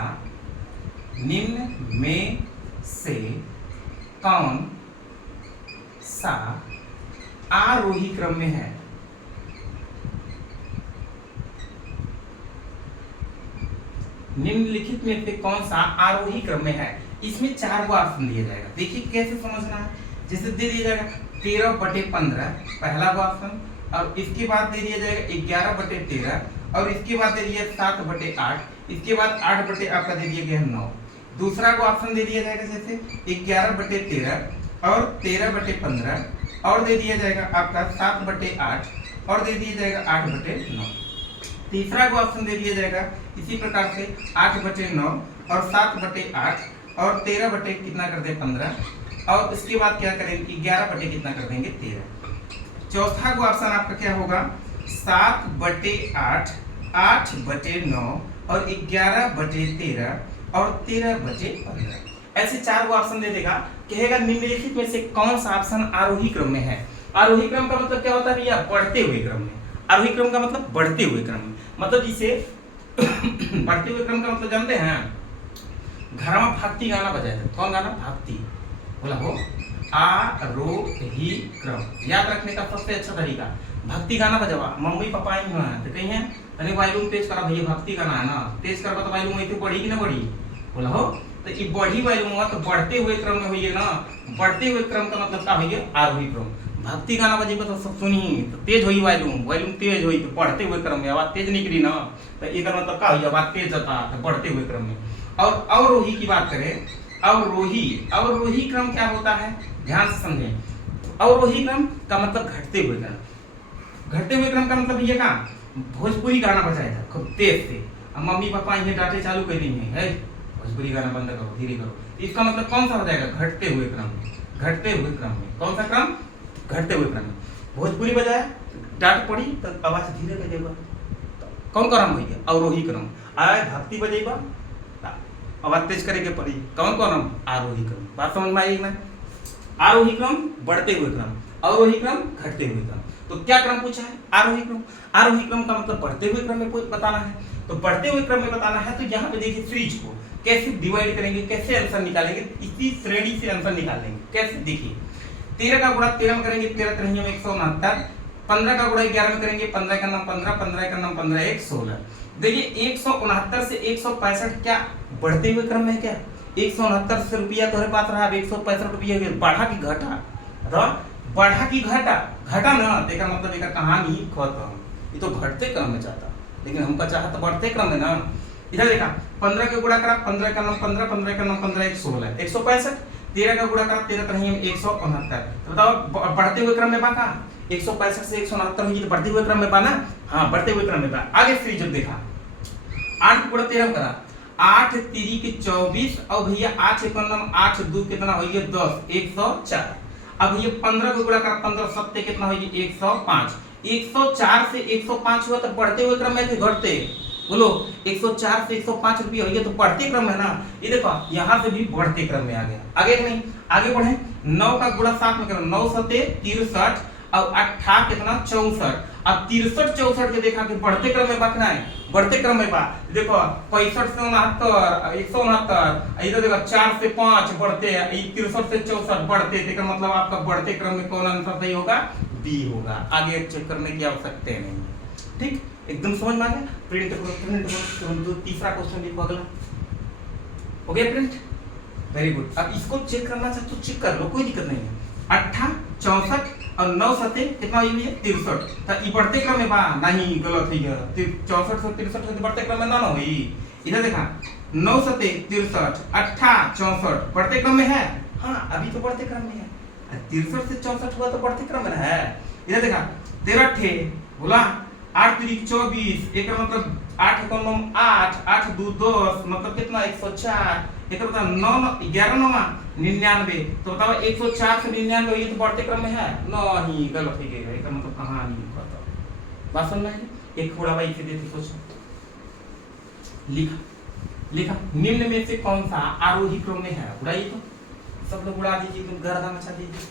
आरोही क्रम में है? निम्नलिखित में से कौन सा आरोही क्रम में है? इसमें 4 को ऑप्शन दिया जाएगा। देखिए कैसे समझना है। जैसे दे दिया जाएगा 13/15 पहला को ऑप्शन, और इसके बाद दे दिया जाएगा 11/13, और इसके बाद दे दिया 7/8, इसके बाद 8 आपका दे दिया गया 9। दूसरा को ऑप्शन दे दिया जाएगा जैसे 11/13 और 13/15, और दे दिया जाएगा आपका 7/8, और दे दिया जाएगा 8/9। तीसरा को ऑप्शन दे दिया जाएगा इसी प्रकार से 8/9 और 7/8 और 13 कितना कर दे 15, और उसके बाद क्या करेंगे 11 कितना कर देंगे 13। चौथा को ऑप्शन आपका क्या होगा 7/8, 8/9 और 11/13 और 13/15। ऐसे 4 को ऑप्शन दे देगा। कहेगा निम्नलिखित में से कौन सा ऑप्शन आरोही क्रम में है? आरोही क्रम का मतलब क्या होता है भैया? बढ़ते हुए क्रम में। आरोही क्रम का मतलब बढ़ते हुए क्रम में, मतलब जिसे बढ़ते हुए क्रम का मतलब जानते हैं? घर में भक्ति गाना बजाया था। कौन गाना? भक्ति। बोला हो आरोही क्रम। याद रखने का सबसे अच्छा तरीका, भक्ति गाना बजावा। मम्मी पापा आई हैं तो कहीं है अरे वॉल्यूम तेज करा भैया, भक्ति गाना है ना, तेज करवा तो वॉल्यूम इतनी बढ़ी कि ना बढ़ी? बोला हो तो ये बढ़ी वॉल्यूम हुआ तो बढ़ते हुए क्रम में हुई ना। बढ़ते हुए क्रम का मतलब क्या हुई? आरोही क्रम। भक्ति गाना बजेगा तो सब सुनी तो तेज हुई वॉल्यूम तेज हुई तो बढ़ते हुए क्रम में आवाज तेज निकली ना, तो एक मतलब क्या हुई? आवाज तेज जाता तो बढ़ते हुए क्रम में। और अवरोही की बात करें, अवरोही क्रम क्या होता है? ध्यान से समझें। अवरोही क्रम का मतलब घटते हुए क्रम। घटते हुए क्रम का मतलब ये का भोजपुरी गाना बजाया था खूब तेज से, अब मम्मी पापा इन्हें डांटे चालू कर देंगे, है भोजपुरी गाना बंद करो, धीरे करो। इसका मतलब कौन सा हो जाएगा? घटते हुए क्रम में। घटते हुए क्रम में कौन सा क्रम? घटते हुए क्रम में। भोजपुरी बजाया डांट पड़ी तो आवाज धीरे कर देगा, कौन क्रम हो गया? अवरोही क्रम। आए भक्ति बजेगा आवाज तेज करे के पड़ी, कौन क्रम? आरोही क्रम। बात समझ में आई ना? आरोही क्रम बढ़ते हुए क्रम, अवरोही क्रम घटते हुए क्रम। तो क्या क्रम पूछा है? आरोही क्रम। आरोही क्रम का मतलब बढ़ते हुए क्रम में बताना है। तो बढ़ते हुए क्रम में बताना है तो यहाँ पे देखिए सीरीज को कैसे डिवाइड करेंगे, कैसे आंसर निकालेंगे, इसी श्रेणी से आंसर निकाल लेंगे। कैसे? देखिए 13 का गुणा 13 में करेंगे, 13 3 में 169। 15 का गुणा 11 में करेंगे, 15 का नाम 15, 15 का नाम 15, 1 16। देखिए 169 से 165 क्या बढ़ते हुए क्रम में है क्या? 169 से रुपया तुम्हारे पास रहा, 165 रुपया बढ़ा की घटा? बढ़ा की घटा? घटा ना, देखा मतलब एक कहानी खत्म। ये तो घटते क्रम में चाहता, लेकिन हमका चाहता बढ़ते क्रम में ना। इधर देखा 15 का गुणा करा, 15 का नाम 15, 15 का नाम 15, 1 16, 165। 13 का गुणा करा, 13 3 में 169। तो बताओ बढ़ते हुए क्रम में बा का? 165 से 169 हुई तो बढ़ते हुए क्रम में बा ना? हाँ बढ़ते हुए क्रम में बा। आगे फिर जब देखा 8 गुणा 13 करा, 8 3 के 24, और भैया 8 1 नाम 8 2 कितना हो गया 10, 104। अब ये 15 को गुणा करा, 15 7 कितना हो गया 105। 104 से 105 हुआ तो बढ़ते हुए क्रम में कि घटते? बोलो 104 से 105 रुपया हो गया तो बढ़ते क्रम है ना। ये देखो यहाँ से भी बढ़ते क्रम में आ गया। आगे नहीं आगे बढ़े, 9 का गुणा 7 में करो, 9 7 63 और 8 कितना 64। अब 63 64 के देखा कि बढ़ते क्रम में बात है, बढ़ते क्रम में बा। देखो 65 से 69 169, इधर देखो 4 से 5 बढ़ते, 63 से 64 बढ़ते। देखो मतलब आपका बढ़ते क्रम में कौन आंसर सही होगा? बी होगा। आगे चेक करने की आवश्यकता नहीं। ठीक, एकदम समझ में आ गया। प्रिंट करो, तीसरा क्वेश्चन लिखो अगला। हो गया प्रिंट? Very good. अब इसको चेक करना चाहे तो चेक कर लो, कोई दिक्कत नहीं है। 8 64 और 9 7 कितना हुई है 63। तो ये बढ़ते क्रम में बा नहीं, गलत है। 64 से 63 से बढ़ते क्रम में ना हुई। इधर देखा 9 7 63, 8 64 बढ़ते क्रम में है। हाँ अभी तो बढ़ते क्रम में है। 63 से 64 हुआ तो बढ़ते क्रम में है। इधर देखा 13 थे बोला, 8 3 24, एक मतलब 8 1 9 8, 8 2 10 मतलब कितना 104। एक मतलब 9 11 9 99। तो बताओ 104 से 99 ये तो बढ़ते क्रम में है? नहीं, गलत ही गया। इसका मतलब कहानी खत्म। बात समझ में आई? एक थोड़ा भाई से देते सोचो लिखा लिखा निम्न में से कौन सा आरोही क्रम में है? उड़ाइए तो, सब लोग उड़ा दीजिए, तुम गर्दा मचा दीजिए।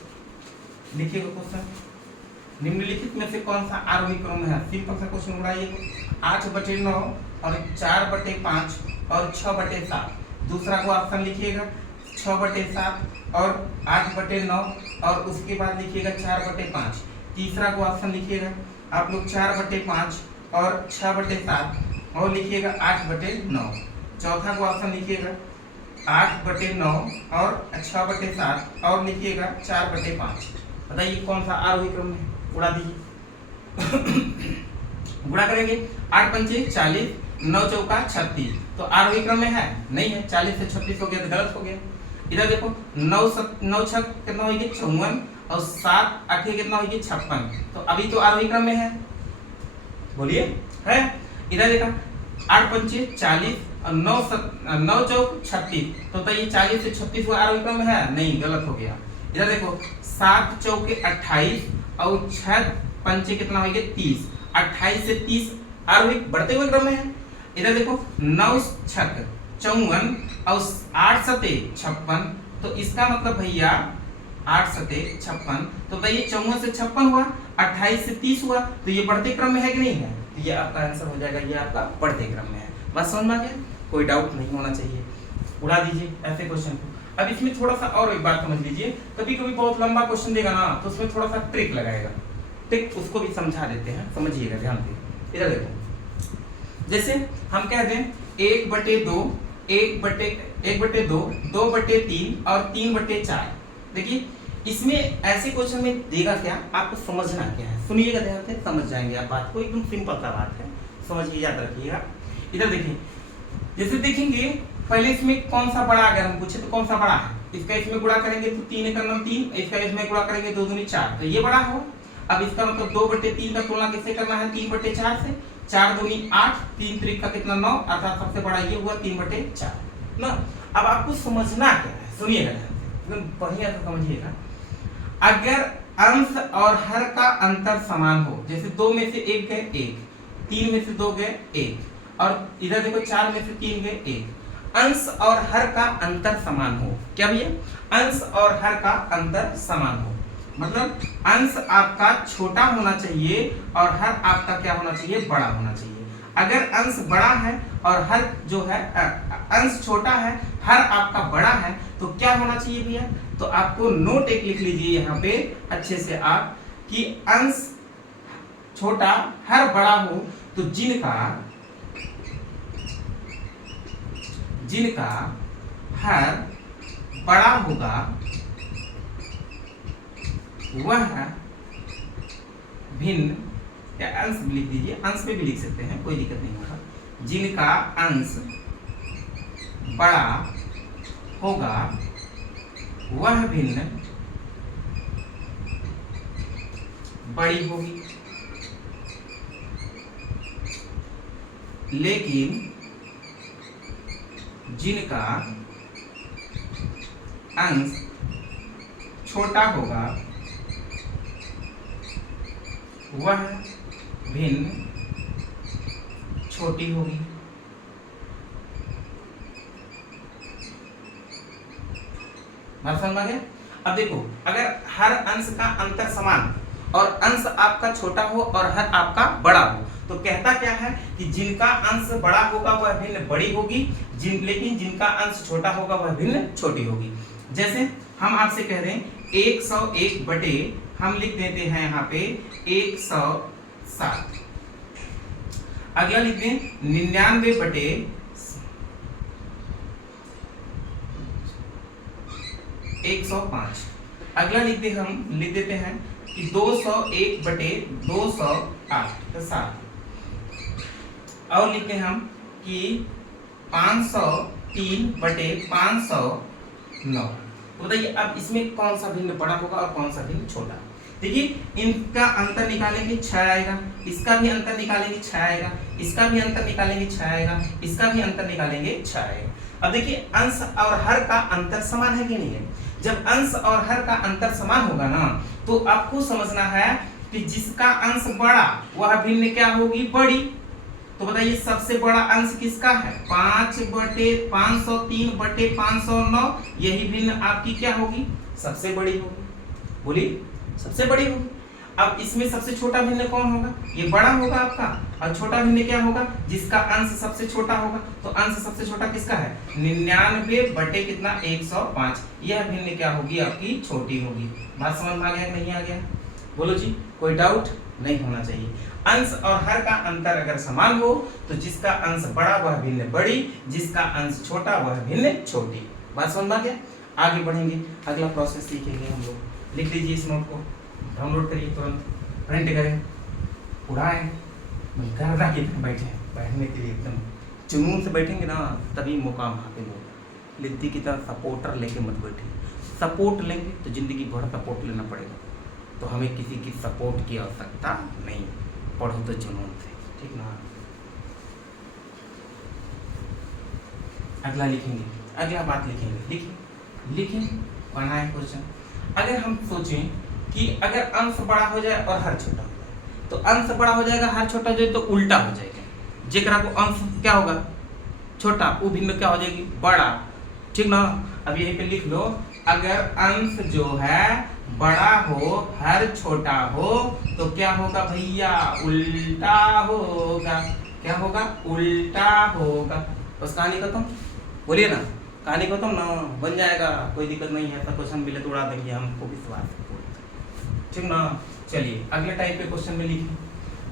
लिखिएगा क्वेश्चन, निम्नलिखित में से कौन सा आरोही क्रम में है? सिंपल सा क्वेश्चन उड़ाइए तो 8/9 और 4/5 और 6/7। दूसरा को ऑप्शन लिखिएगा 6/7 और 8/9 और उसके बाद लिखिएगा 4/5। तीसरा को ऑप्शन लिखिएगा आप लोग 4/5 और 6/7 और लिखिएगा 8/9। चौथा को ऑप्शन लिखिएगा 8/9 और 6/7 और लिखिएगा 4/5। बताइए कौन सा आरोही क्रम है? उड़ा दीजिए। गुणा करेंगे 8 पंचे 40, 9 चौका 36, तो आरोही क्रम में है? नहीं है। 40 से 36 हो गया तो गलत हो गया। इधर देखो 9 छक कितना होगी 54 और 7 8 कितना होगी 56, तो अभी तो आरोही क्रम में है, बोलिए है। इधर देखा 8 पंचे 40 और 9 चौक 36, तो ये 40 से 36 वो आरोही क्रम में है? नहीं, गलत हो गया। इधर देखो 7 चौके 28 और 6 पंचे कितना होगी 30, 28 से 30 आरोही बढ़ते हुए क्रम में है। इधर देखो 9 छक 54 और 8 सते 56, तो इसका मतलब भैया 8 सते 56, तो बताइए 54 से 56 हुआ, 28 से 30 हुआ, तो ये बढ़ते क्रम में है कि नहीं है? तो ये आपका आंसर हो जाएगा, ये आपका बढ़ते क्रम में है। बस समझ में आ गया, कोई डाउट नहीं होना चाहिए। उड़ा दीजिए ऐसे क्वेश्चन को। अब इसमें थोड़ा सा और एक बात समझ लीजिए, कभी कभी बहुत लंबा क्वेश्चन देगा ना तो उसमें थोड़ा सा ट्रिक लगाएगा, ट्रिक उसको भी समझा देते हैं, समझिएगा ध्यान से। इधर देखो, जैसे हम कह दें 1/2, 1/2, 2/3 और 3/4। देखिए इसमें ऐसे क्वेश्चन में देगा क्या, आपको समझना क्या है, सुनिएगा ध्यान से, समझ जाएंगे आप बात को। एकदम सिंपल सा बात है, समझ के याद रखिएगा। इधर देखिए, जैसे देखेंगे पहले इसमें कौन सा बड़ा, अगर हम पूछे तो कौन सा बड़ा है, इसका इसमें गुणा करेंगे तो 3 का 3, इसका इसमें गुणा करेंगे 2 दूनी 4, तो ये बड़ा होगा। अब इसका मतलब 2/3 का तुलना किससे करना है? 3/4 से। 4 दूनी 8, 3 त्रिक का कितना 9, अर्थात सबसे बड़ा ये हुआ 3/4 ना। अब आपको समझना क्या है, सुनिएगा एकदम बढ़िया से समझिएगा। अगर अंश और हर का अंतर समान हो, जैसे 2 में से 1 गए 1, 3 में से 2 गए 1, और इधर देखो 4 में से 3 गए 1, अंश और हर का अंतर समान हो। क्या भैया? अंश और हर का अंतर समान हो, मतलब अंश आपका छोटा होना चाहिए और हर आपका क्या होना चाहिए? बड़ा होना चाहिए। अगर अंश बड़ा है और हर जो है अंश छोटा है, हर आपका बड़ा है, तो क्या होना चाहिए भैया? तो आपको नोट एक लिख लीजिए यहाँ पे अच्छे से आप, कि अंश छोटा हर बड़ा हो, तो जिनका हर बड़ा होगा वह भिन्न, या अंश लिख दीजिए, अंश पे भी लिख सकते हैं, कोई दिक्कत नहीं होगा। जिनका अंश बड़ा होगा वह भिन्न बड़ी होगी, लेकिन जिनका अंश छोटा होगा वह भिन्न छोटी होगी। बात समझ में आ गया? अब देखो, अगर हर अंश का अंतर समान और अंश आपका छोटा हो और हर आपका बड़ा हो, तो कहता क्या है कि जिनका अंश बड़ा होगा वह भिन्न बड़ी होगी, लेकिन जिनका अंश छोटा होगा वह भिन्न छोटी होगी। जैसे हम आपसे कह रहे हैं 101 बटे, हम लिख देते हैं यहाँ पे 107। अगला लिख दें 99 बटे 105। अगला लिख देते हैं कि 201 बटे 208, तो 7। और लिखते हैं हम कि 503 बटे 509। तो बताइए अब इसमें कौन सा भिन्न बड़ा होगा और कौन सा भिन्न छोटा? देखिए इनका अंतर निकालेंगे 6 आएगा, इसका भी अंतर निकालेंगे 6 आएगा, इसका भी अंतर निकालेंगे 6 आएगा, इसका भी अंतर निकालेंगे 6 आएगा। अब देखिए अंश और हर का अंतर समान है कि नहीं है? जब अंश और हर का अंतर समान होगा ना, तो आपको समझना है कि जिसका अंश बड़ा वह भिन्न क्या होगी? बड़ी। तो बताइए सबसे बड़ा अंश किसका है? 5/503/509, यही भिन्न आपकी क्या होगी? सबसे बड़ी होगी। बोलिए सबसे बड़ी होगी। अब इसमें सबसे छोटा भिन्न कौन होगा? ये बड़ा होगा आपका, और छोटा भिन्न क्या होगा? जिसका अंश सबसे छोटा होगा। तो अंश सबसे छोटा किसका है? 99 कितना 105। यह भिन्न क्या होगी? आपकी छोटी होगी। बात समझ में आ गया नहीं आ गया? बोलो जी, कोई डाउट नहीं होना चाहिए। अंश और हर का अंतर अगर समान हो तो जिसका अंश बड़ा वह भिन्न बड़ी, जिसका अंश छोटा वह भिन्न छोटी। बात समझ में आ गया? आगे बढ़ेंगे, अगला प्रोसेस सीखेंगे हम लोग। लिख लीजिए इस नोट को, डाउनलोड करिए, तुरंत प्रिंट करें, उड़ाएं। घर जाके बैठे, बैठने के लिए एकदम जुनून से बैठेंगे ना, तभी मुकाम हासिल होगा। लिद्दी की तरह सपोर्टर लेके मत बैठिए। सपोर्ट लेंगे तो जिंदगी भर सपोर्ट लेना पड़ेगा, तो हमें किसी की सपोर्ट की आवश्यकता नहीं। पढ़ो तो जुनून से, ठीक ना? अगला लिखेंगे, अगला बात लिखेंगे, लिखें बनाए क्वेश्चन। अगर हम सोचें कि अगर अंश बड़ा हो जाए और हर छोटा हो जाए, तो अंश बड़ा हो जाएगा, हर छोटा हो जाए तो उल्टा हो जाएगा। जेकरा को अंश क्या होगा? छोटा, वो भिन्न क्या हो जाएगी? बड़ा, ठीक ना? अब यहीं पे लिख लो, अगर अंश जो है बड़ा हो, हर छोटा हो, तो क्या होगा भैया? उल्टा होगा। क्या होगा? उल्टा होगा। बस कहानी खत्म। बोलिए ना, कहानी खत्म ना, बन जाएगा, कोई दिक्कत नहीं है। ऐसा क्वेश्चन मिले तो उड़ा देंगे, हमको विश्वास है, ठीक ना? चलिए अगले टाइप के क्वेश्चन में लिखें,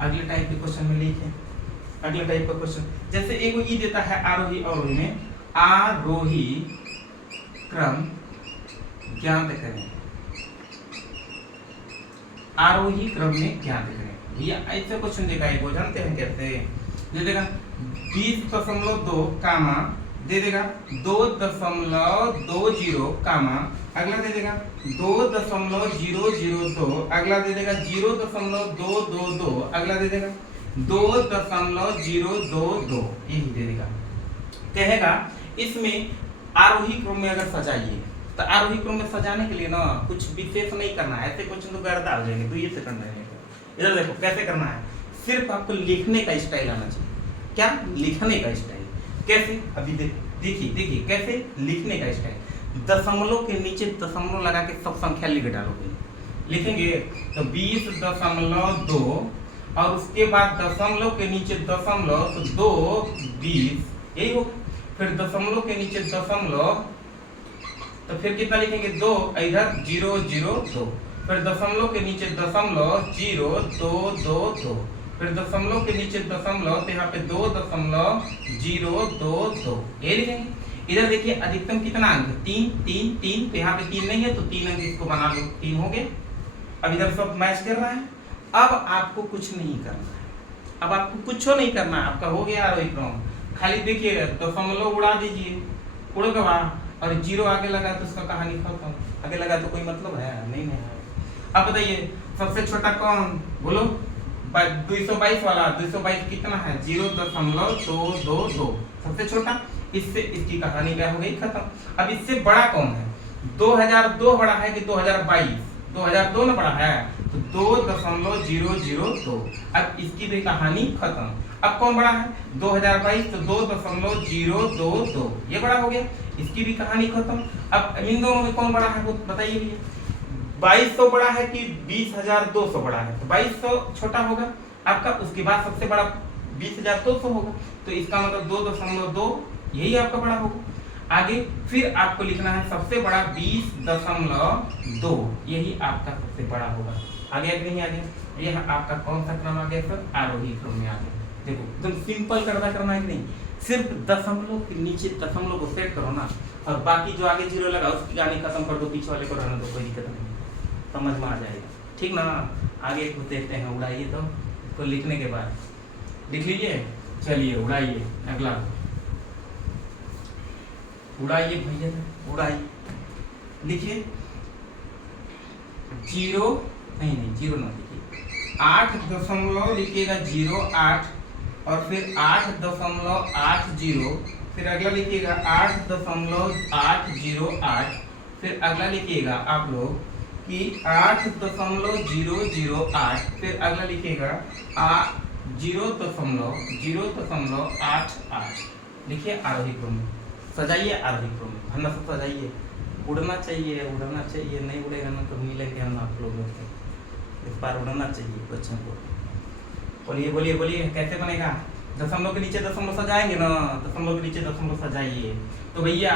अगले टाइप के क्वेश्चन में लिखें, अगले टाइप का क्वेश्चन। जैसे एक ई देता है आरोही अवरोही में, आरोही क्रम ज्ञात करें, आरोही क्रम में ज्ञात करें। भैया ऐसे क्वेश्चन देखा है, वो जानते हैं कैसे? दे देगा 20.2 कामा, दे देगा 2.20 कामा, अगला दे देगा 2.002, अगला दे देगा 0.222, अगला दे देगा 2.022, यही दे देगा। कहेगा इसमें आरोही क्रम में अगर सजाइए, तो आरोही क्रम में सजाने के लिए ना कुछ विशेष नहीं करना है। ऐसे क्वेश्चन तो गर्दा हो जाएंगे, तो ये से करना है। इधर देखो कैसे करना है, सिर्फ आपको लिखने का स्टाइल आना चाहिए। क्या? लिखने का स्टाइल। कैसे? अभी देखिए कैसे लिखने का स्टाइल। दशमलव के नीचे दशमलव लगा के सब संख्या लिख डालोगे। लिखेंगे तो 20.2, और उसके बाद दशमलव के नीचे दशमलव, तो 2 20, यही हो। फिर दशमलव के नीचे दशमलव, तो फिर कितना लिखेंगे? 2, इधर 002, फिर दशमलव के नीचे दशमलव 0222, फिर दशमलव के नीचे दशमलव, तो यहाँ पे 2.022, ये लिखेंगे। इधर देखिए अधिकतम कितना अंक? 3, तो यहाँ पे 3 नहीं है, तो 3 अंक इसको बना लो, 3 हो गए। अब इधर सब मैच कर रहा है। अब आपको कुछ नहीं करना है, अब आपको कुछ नहीं करना है, आपका हो गया आरोही क्रम। खाली देखिए दशमलव उड़ा दीजिए, उड़ गया, और 0 आगे लगा तो उसका कहानी खत्म। आगे लगा तो कोई मतलब है नहीं है। अब बताइए सबसे छोटा कौन? बोलो 222 वाला। 222 कितना है? 0.222, सबसे छोटा। इससे इसकी कहानी क्या हो गई? खत्म। अब इससे बड़ा कौन है? 2002 बड़ा है कि 2022? 2002 ना बड़ा है, तो 2.002। अब इसकी भी कहानी खत्म। अब कौन बड़ा है? 2022, तो 2.022, ये बड़ा हो गया, इसकी भी कहानी खत्म। अब इन दोनों में कौन बड़ा है वो बताइए भैया। 2200 बड़ा है कि 20,200 बड़ा है? तो 2200 छोटा होगा आपका, उसके बाद सबसे बड़ा 20,200 होगा, तो इसका मतलब 2.2, यही आपका बड़ा होगा। आगे फिर आपको लिखना है सबसे बड़ा 20.2, यही आपका सबसे बड़ा होगा। आगे आगे नहीं आगे, यह आपका कौन सा क्रम आ गया सर? आरोही क्रम में आ गया। देखो एकदम सिंपल करना है कि नहीं? सिर्फ दशमलव के नीचे दशमलव को सेट करो ना, और बाकी जो आगे 0 लगा उसकी कहानी खत्म कर दो, पीछे वाले को रहने दो, कोई दिक्कत नहीं, समझ में आ जाएगा, ठीक ना? आगे को देखते हैं, उड़ाइए तो इसको लिखने के बाद लिख लीजिए। चलिए उड़ाइए, अगला उड़ाइए भैया, उड़ाइए। लिखिए 0 नहीं 0 ना लिखिए, 8 लिखिएगा 08, और फिर 8.80, फिर अगला लिखिएगा 8.808, फिर अगला लिखिएगा आप लोग कि 8.008, फिर अगला लिखिएगा 0.088 लिखिए आरोही क्रम में, सजाइए आरोही क्रम में, भन्ना सब सजाइए। उड़ना चाहिए, नहीं उड़ेगा ना तो मिलेंगे हम आप लोगों से। इस बार उड़ना चाहिए बच्चों को। बोलिए बोलिए बोलिए, कैसे बनेगा? दशमलव के नीचे दशमलव सजाएंगे ना, दशमलव के नीचे दशमलव सजाइए। तो भैया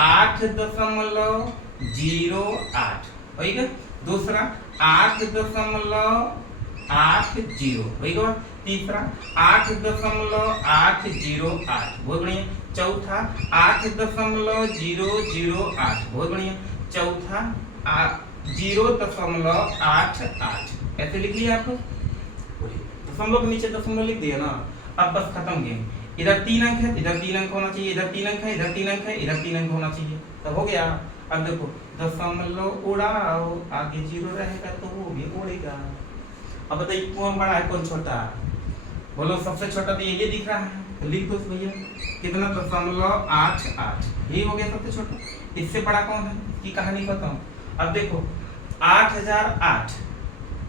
8.08 होगा। दूसरा 8.80 होगा। तीसरा 8.808 बहुत बढ़िया। चौथा 8.008 बहुत बढ़िया। चौथा 0.88 ऐसे लिख लिया आप लोग। दशमलव के नीचे दशमलव लिख दिया ना, अब बस खत्म गेम। इधर 3 अंक है, इधर 3 अंक होना चाहिए, इधर 3 अंक है, इधर 3 अंक है, इधर 3 अंक होना चाहिए, तब हो गया। अब देखो दशमलव उड़ाओ, आगे 0 रहेगा तो वो भी उड़ेगा। अब बताइए कौन बड़ा है कौन छोटा? बोलो सबसे छोटा तो ये दिख रहा है, तो लिख दो भैया कितना, 0.88 यही हो गया सबसे छोटा। इससे बड़ा कौन है, इसकी कहानी बताऊं। अब देखो 8008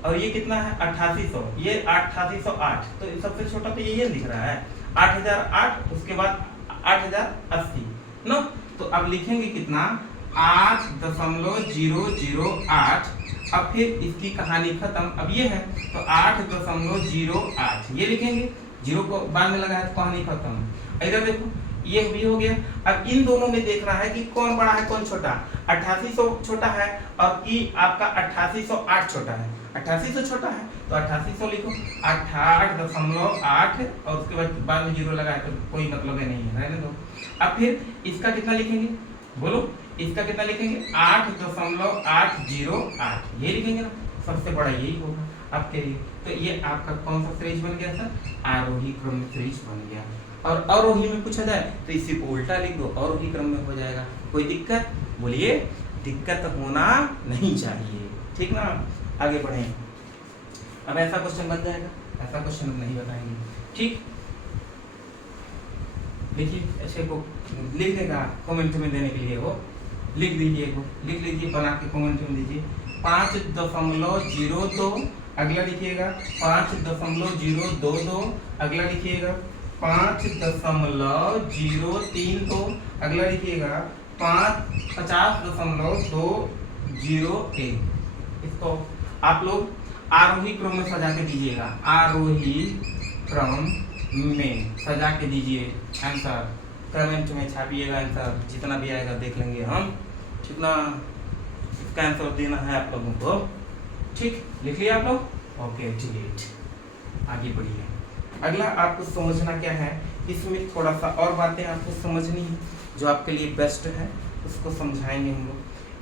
और ये कितना है 8800, ये 8808, तो सबसे छोटा तो ये दिख रहा है 8008, उसके बाद 8080 नो। तो अब लिखेंगे कितना 8.008, अब फिर इसकी कहानी खत्म। अब ये है तो 8.08 ये लिखेंगे, 0 को बाद में लगाया तो कहानी खत्म। इधर देखो ये भी हो गया। अब इन दोनों में देखना है कि कौन बड़ा है कौन छोटा। 8800 छोटा है और कि आपका 8808 छोटा है। 8800 छोटा है तो 8800 लिखो, 68.8 और उसके बाद में 0 लगाए तो कोई मतलब ही नहीं है, रहने दो। अब फिर इसका कितना लिखेंगे, बोलो इसका कितना लिखेंगे 8.808 ये लिखेंगे ना, सबसे बड़ा यही होगा आपके लिए। तो ये आपका कौन सा सीरीज बन गया सर, आरोही क्रम में सीरीज बन गया। और अवरोही में पूछा जाए तो इसी को उल्टा लिख दो, अवरोही क्रम में हो जाएगा। कोई दिक्कत? बोलिए दिक्कत होना नहीं चाहिए, ठीक ना। आगे बढ़े। अब ऐसा क्वेश्चन बन जाएगा, ऐसा क्वेश्चन नहीं बताएंगे, ठीक। देखिए ऐसे को लिखने का कमेंट में देने के लिए वो लिख दीजिए, को लिख लीजिए, बना के कमेंट में दीजिए। 5.02 अगला लिखिएगा, 5.022 अगला लिखिएगा, 5.032 अगला लिखिएगा, 50.201। इसको आप लोग आरोही क्रम में सजा के दीजिएगा, आरोही क्रम में सजा के दीजिए आंसर, कमेंट में छापिएगा आंसर, जितना भी आएगा देख लेंगे हम, ठीक ना। इसका आंसर देना है आप लोगों को, ठीक। लिख लिया आप लोग? ओके ठीक, आगे बढ़िए। अगला आपको समझना क्या है, इसमें थोड़ा सा और बातें आपको समझनी है जो आपके लिए बेस्ट है, उसको समझाएंगे हम लोग।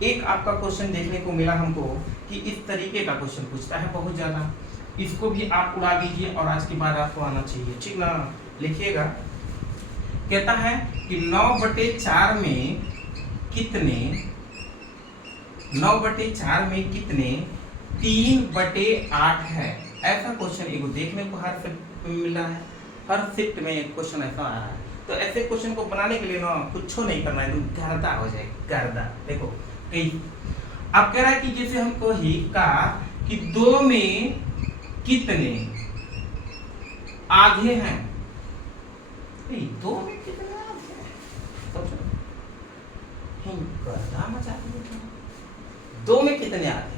एक आपका क्वेश्चन देखने को मिला हमको कि इस तरीके का क्वेश्चन पूछता है बहुत ज्यादा, इसको भी आप उड़ा दीजिए और आज के बाद आपको आना चाहिए, ठीक ना। लिखिएगा, कहता है कि 9/4 में कितने 9/4 में कितने 3/8 है। ऐसा क्वेश्चन एगो देखने को हर शिफ्ट में मिल रहा है, हर शिफ्ट में एक क्वेश्चन ऐसा आ रहा है। तो ऐसे क्वेश्चन को बनाने के लिए ना कुछ नहीं करना है, गर्दा हो जाए, गर्दा। देखो कई अब कह रहा है कि जैसे हमको ही कहा कि 2 में कितने आधे हैं, 2 में कितने आधे हैं, सोचो, गर्दा मचा दिया। 2 में कितने आधे,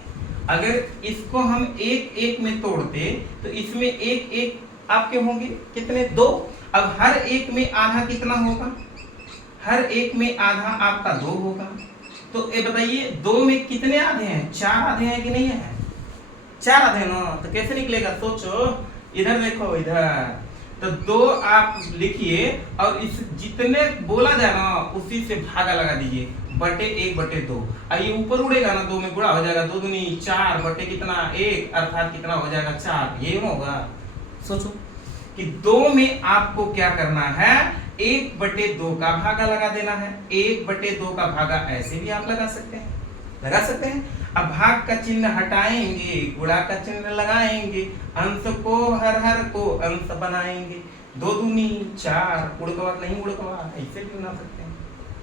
अगर इसको हम एक में तोड़ते तो इसमें एक आपके होंगे कितने, 2। अब हर एक में आधा कितना होगा, हर एक में आधा आपका 2 होगा। तो ये बताइए 2 में कितने आधे हैं, 4 आधे हैं कि नहीं है, 4 आधे ना। तो कैसे निकलेगा, सोचो, इधर देखो, इधर तो 2 आप लिखिए और इस जितने बोला जाए ना उसी से भागा लगा दीजिए, बटे 1/2। अब ये ऊपर उड़ेगा ना 2 में गुणा हो जाएगा, 2 दूनी 4 बटे कितना 1, अर्थात कितना हो जाएगा 4। ये होगा, सोचो कि 2 में आपको क्या करना है, 1/2 का भागा लगा देना है। 1/2 का भागा ऐसे भी आप लगा सकते हैं, लगा सकते हैं। अब भाग का चिन्ह हटाएंगे, गुणा का चिन्ह लगाएंगे, अंश को हर को अंश बनाएंगे, 2 दूनी 4, उड़कवा नहीं उड़कवा, ऐसे भी बना सकते हैं,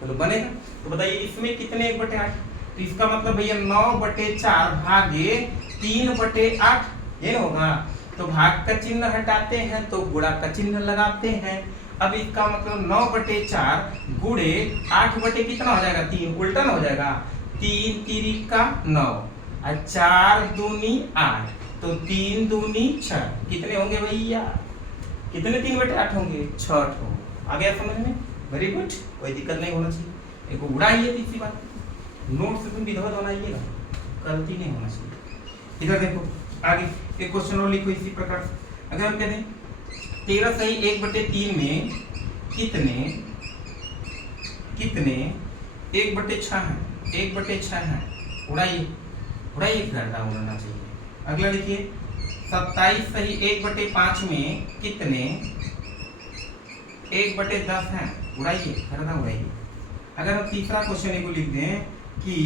चलो बनेगा। तो बताइए इसमें कितने 1/8, तो इसका मतलब भैया 9/4 भागे 3/8 ये ना होगा। तो भाग का चिन्ह हटाते हैं तो गुणा का चिन्ह लगाते हैं। अब इसका मतलब 9/4 गुणे 8 कितना हो जाएगा 3, उल्टा ना हो जाएगा, 3 तिरी का 9 और 4 दूनी 8, तो 3 दूनी 6, कितने होंगे भैया, कितने 3/8 होंगे, 6। आ गया समझ में, वेरी गुड, कोई दिक्कत नहीं होना चाहिए। एक उड़ाइए तीसरी बात, नोट से तुम विधवत बनाइएगा, गलती नहीं होना चाहिए। इधर देखो आगे एक क्वेश्चन और लिखो इसी प्रकार। अगर हम कहते हैं 13 सही 1/3 में कितने 1/6 है, 1/6 है, उड़ाइए गर्दा उड़ना चाहिए। अगला लिखिए 27 सही 1/5 में कितने 1/10 है, उड़ाइए गर्दा उड़ाइए। अगर हम तीसरा क्वेश्चन को लिख दें कि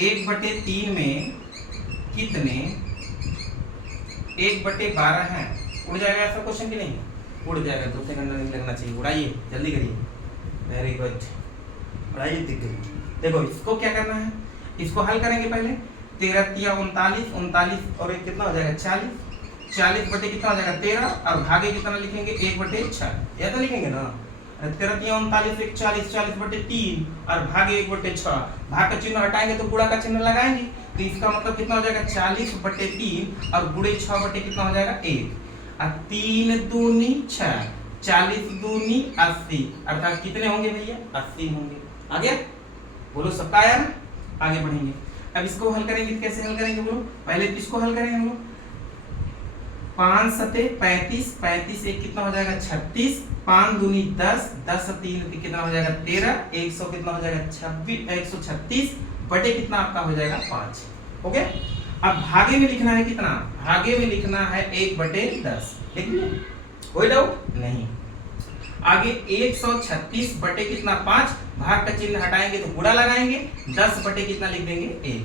1/3 में कितने 1/12 है, उड़ जाएगा ऐसा क्वेश्चन कि नहीं, उड़ जाएगा, 2 सेकंड नहीं लगना चाहिए, उड़ाइए जल्दी करिए, वेरी गुड, उड़ाइए। देखो इसको क्या करना है, इसको हल करेंगे पहले, 13 तिया 39 और एक कितना हो जाएगा 40 बटे कितना हो जाएगा 13 और भागे कितना लिखेंगे 1/6, या तो लिखेंगे ना, 13 तिया 39 एक 40/3 और भागे 1/6, भाग का चिन्ह हटाएंगे तो गुणा का चिन्ह लगाएंगे, तो इसका मतलब कितना हो जाएगा 40/3 और गुणे 6 बटे कितना हो जाएगा 1 और 3 दूनी 6, 40 दूनी 80, अर्थात कितने होंगे भैया 80 होंगे। आ गया, बोलो सबका आया ना, आगे बढ़ेंगे। अब इसको हल करेंगे, कैसे हल करेंगे बोलो, पहले इसको हल करेंगे हम लोग, 5 सते 35, 35 एक कितना हो जाएगा 36, 5 दूनी 10, 10 3 कितना हो जाएगा 13, 100 कितना हो जाएगा 26, 136 बटे कितना आपका हो जाएगा 5, हो गया। अब भागे में लिखना है कितना, भागे में लिखना है 1/10, लिख लिया, कोई डाउट नहीं। आगे 136 बटे कितना 5, भाग का चिन्ह हटाएंगे तो गुणा लगाएंगे, 10 बटे कितना लिख देंगे 1,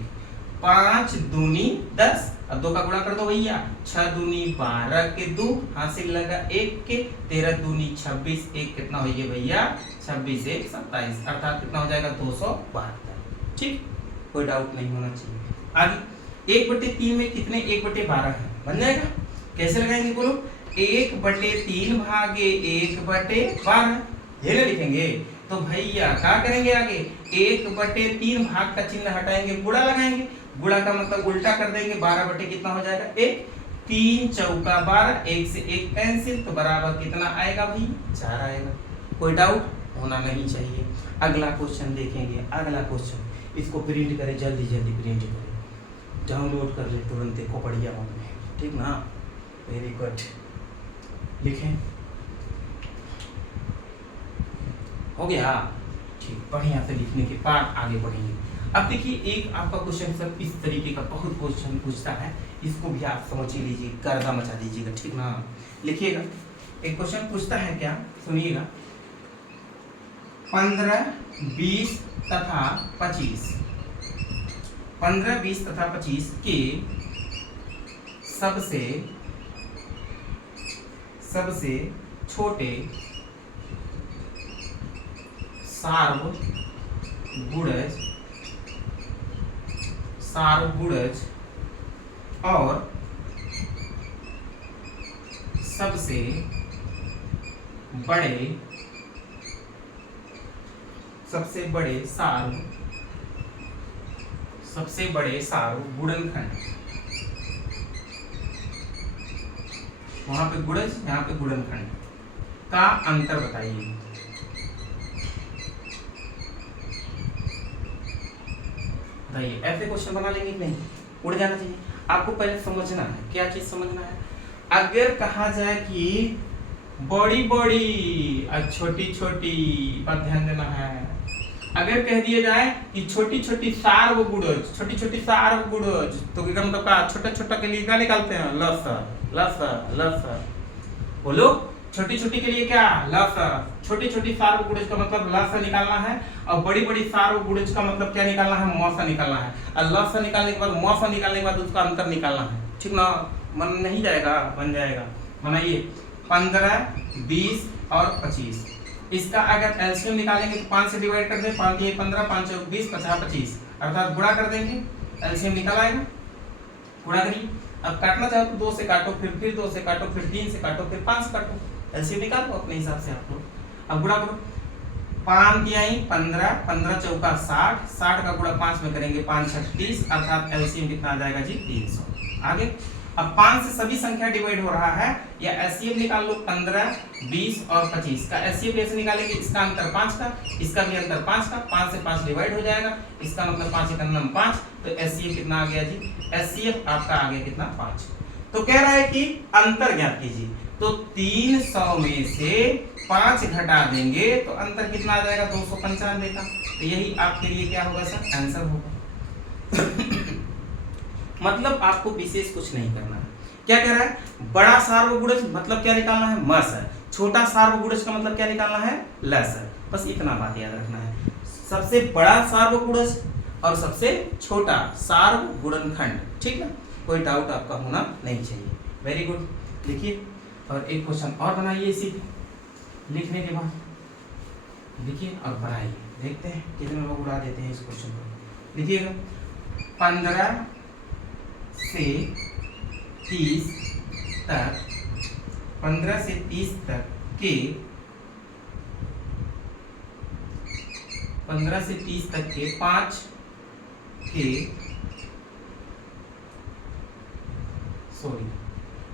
5 दूनी 10, अब 2 का गुणा कर दो भैया, 6 दूनी 12 के 2 हासिल लगा 1 के, 13 दूनी 26, 1 कितना हो गया भैया 26 1 27, अर्थात कितना हो जाएगा 272, ठीक, कोई डाउट नहीं होना चाहिए। आगे 1/3 में कितने 1/12 है, बन जाएगा, कैसे लगाएंगे बोलो, 1/3 भागे 1/12, ये ना लिखेंगे, तो भैया क्या करेंगे आगे 1/3 भाग का चिन्ह हटाएंगे, गुणा लगाएंगे, गुणा का मतलब उल्टा कर देंगे, 12 बटे कितना हो जाएगा 1, 3 चौका 12, 1 से 1 कैंसिल, तो बराबर कितना आएगा भाई 4 आएगा, कोई डाउट होना नहीं चाहिए। अगला क्वेश्चन देखेंगे, अगला क्वेश्चन, इसको प्रिंट करें, जल्दी प्रिंट करें, डाउनलोड कर ले तुरंत, देखो बढ़िया होंगे, ठीक ना, वेरी गुड, लिखें, हो गया, ठीक, बढ़िया से लिखने के बाद आगे बढ़ेंगे। अब देखिए एक आपका क्वेश्चन सब इस तरीके का बहुत क्वेश्चन पूछता है, इसको भी आप समझ लीजिए, गर्दा मचा दीजिएगा, ठीक ना, लिखिएगा। एक क्वेश्चन पूछता है क्या, सुनिएगा, 15, 20 तथा 25, 15, 20 तथा 25 के सबसे छोटे सारगुणज और सबसे बड़े सारगुणनखंड, वहां पे गुणज यहाँ पे गुणनखंड का अंतर बताइए। बताइए, ऐसे क्वेश्चन बना लेंगे कि नहीं, उड़ जाना चाहिए। आपको पहले समझना है, क्या चीज समझना है, अगर कहा जाए कि बड़ी बड़ी और छोटी छोटी, पर ध्यान देना है, अगर कह दिया जाए कि छोटी छोटी सारगुणज, छोटी छोटी सारगुणज, तो क्या मतलब का छोटा छोटा के लिए क्या निकालते हैं, लस, बोलो, छोटी छोटी के लिए क्या, लस, छोटी छोटी सारगुणज का मतलब लस निकालना है, और बड़ी बड़ी सारगुणज का मतलब क्या निकालना है, मौसा निकालना है, और लस निकालने के बाद मौसा निकालने के बाद उसका अंतर निकालना है, ठीक ना, मन नहीं जाएगा, बन जाएगा, बनाइए। 15, 20 और 25, इसका अगर एलसीएम निकालेंगे तो 5 से डिवाइड कर दें, 5 × 15, 5 × 20, 50 25, अर्थात गुणा कर देंगे, एलसीएम निकल आएगा, गुणा करिए, अब काटना चाहो तो 2 से काटो, फिर 2 से काटो, फिर 3 से काटो, फिर 5 से काटो, एलसीएम निकालो अपने हिसाब से आप लोग। अब गुणा करो, 5 तिहाई 15, 15 चौका 60, 60 का गुणा 5 में करेंगे 5 छक 30, अर्थात एलसीएम कितना आ जाएगा जी 300। आगे अब 5 से सभी संख्या डिवाइड हो रहा है, या एलसीएम निकाल लो 15, 20 और 25 का एलसीएम कैसे निकालेंगे, इसका अंतर 5 का, इसका भी अंतर 5 का, 5 से 5 डिवाइड हो जाएगा, इसका मतलब 5 एकम 5, तो एलसीएम कितना आ गया जी, एलसीएम आपका आ गया कितना 5। तो कह रहा है कि अंतर ज्ञात कीजिए, तो 300 में से 5 घटा देंगे तो अंतर कितना आ जाएगा 295 का, तो यही आपके लिए क्या होगा सर, आंसर होगा। मतलब आपको विशेष कुछ नहीं करना है। क्या कह रहा है, बड़ा सार्वगुणज मतलब क्या निकालना है, मस है, छोटा सार्वगुणज का मतलब क्या निकालना है, लस है, बस इतना बात याद रखना है। सबसे बड़ा सार्वगुणज और सबसे छोटा सार्वगुणनखंड, ठीक है, कोई डाउट आपका होना नहीं चाहिए। वेरी गुड, लिखिए और एक क्वेश्चन और बनाइए इसी लिखने के बाद, लिखिए और बढ़ाइए, देखते हैं कितने लोग उड़ा देते हैं इस क्वेश्चन को। लिखिएगा 15 से 30 तक, 15 से 30 तक के 15 से 30 तक के 5 के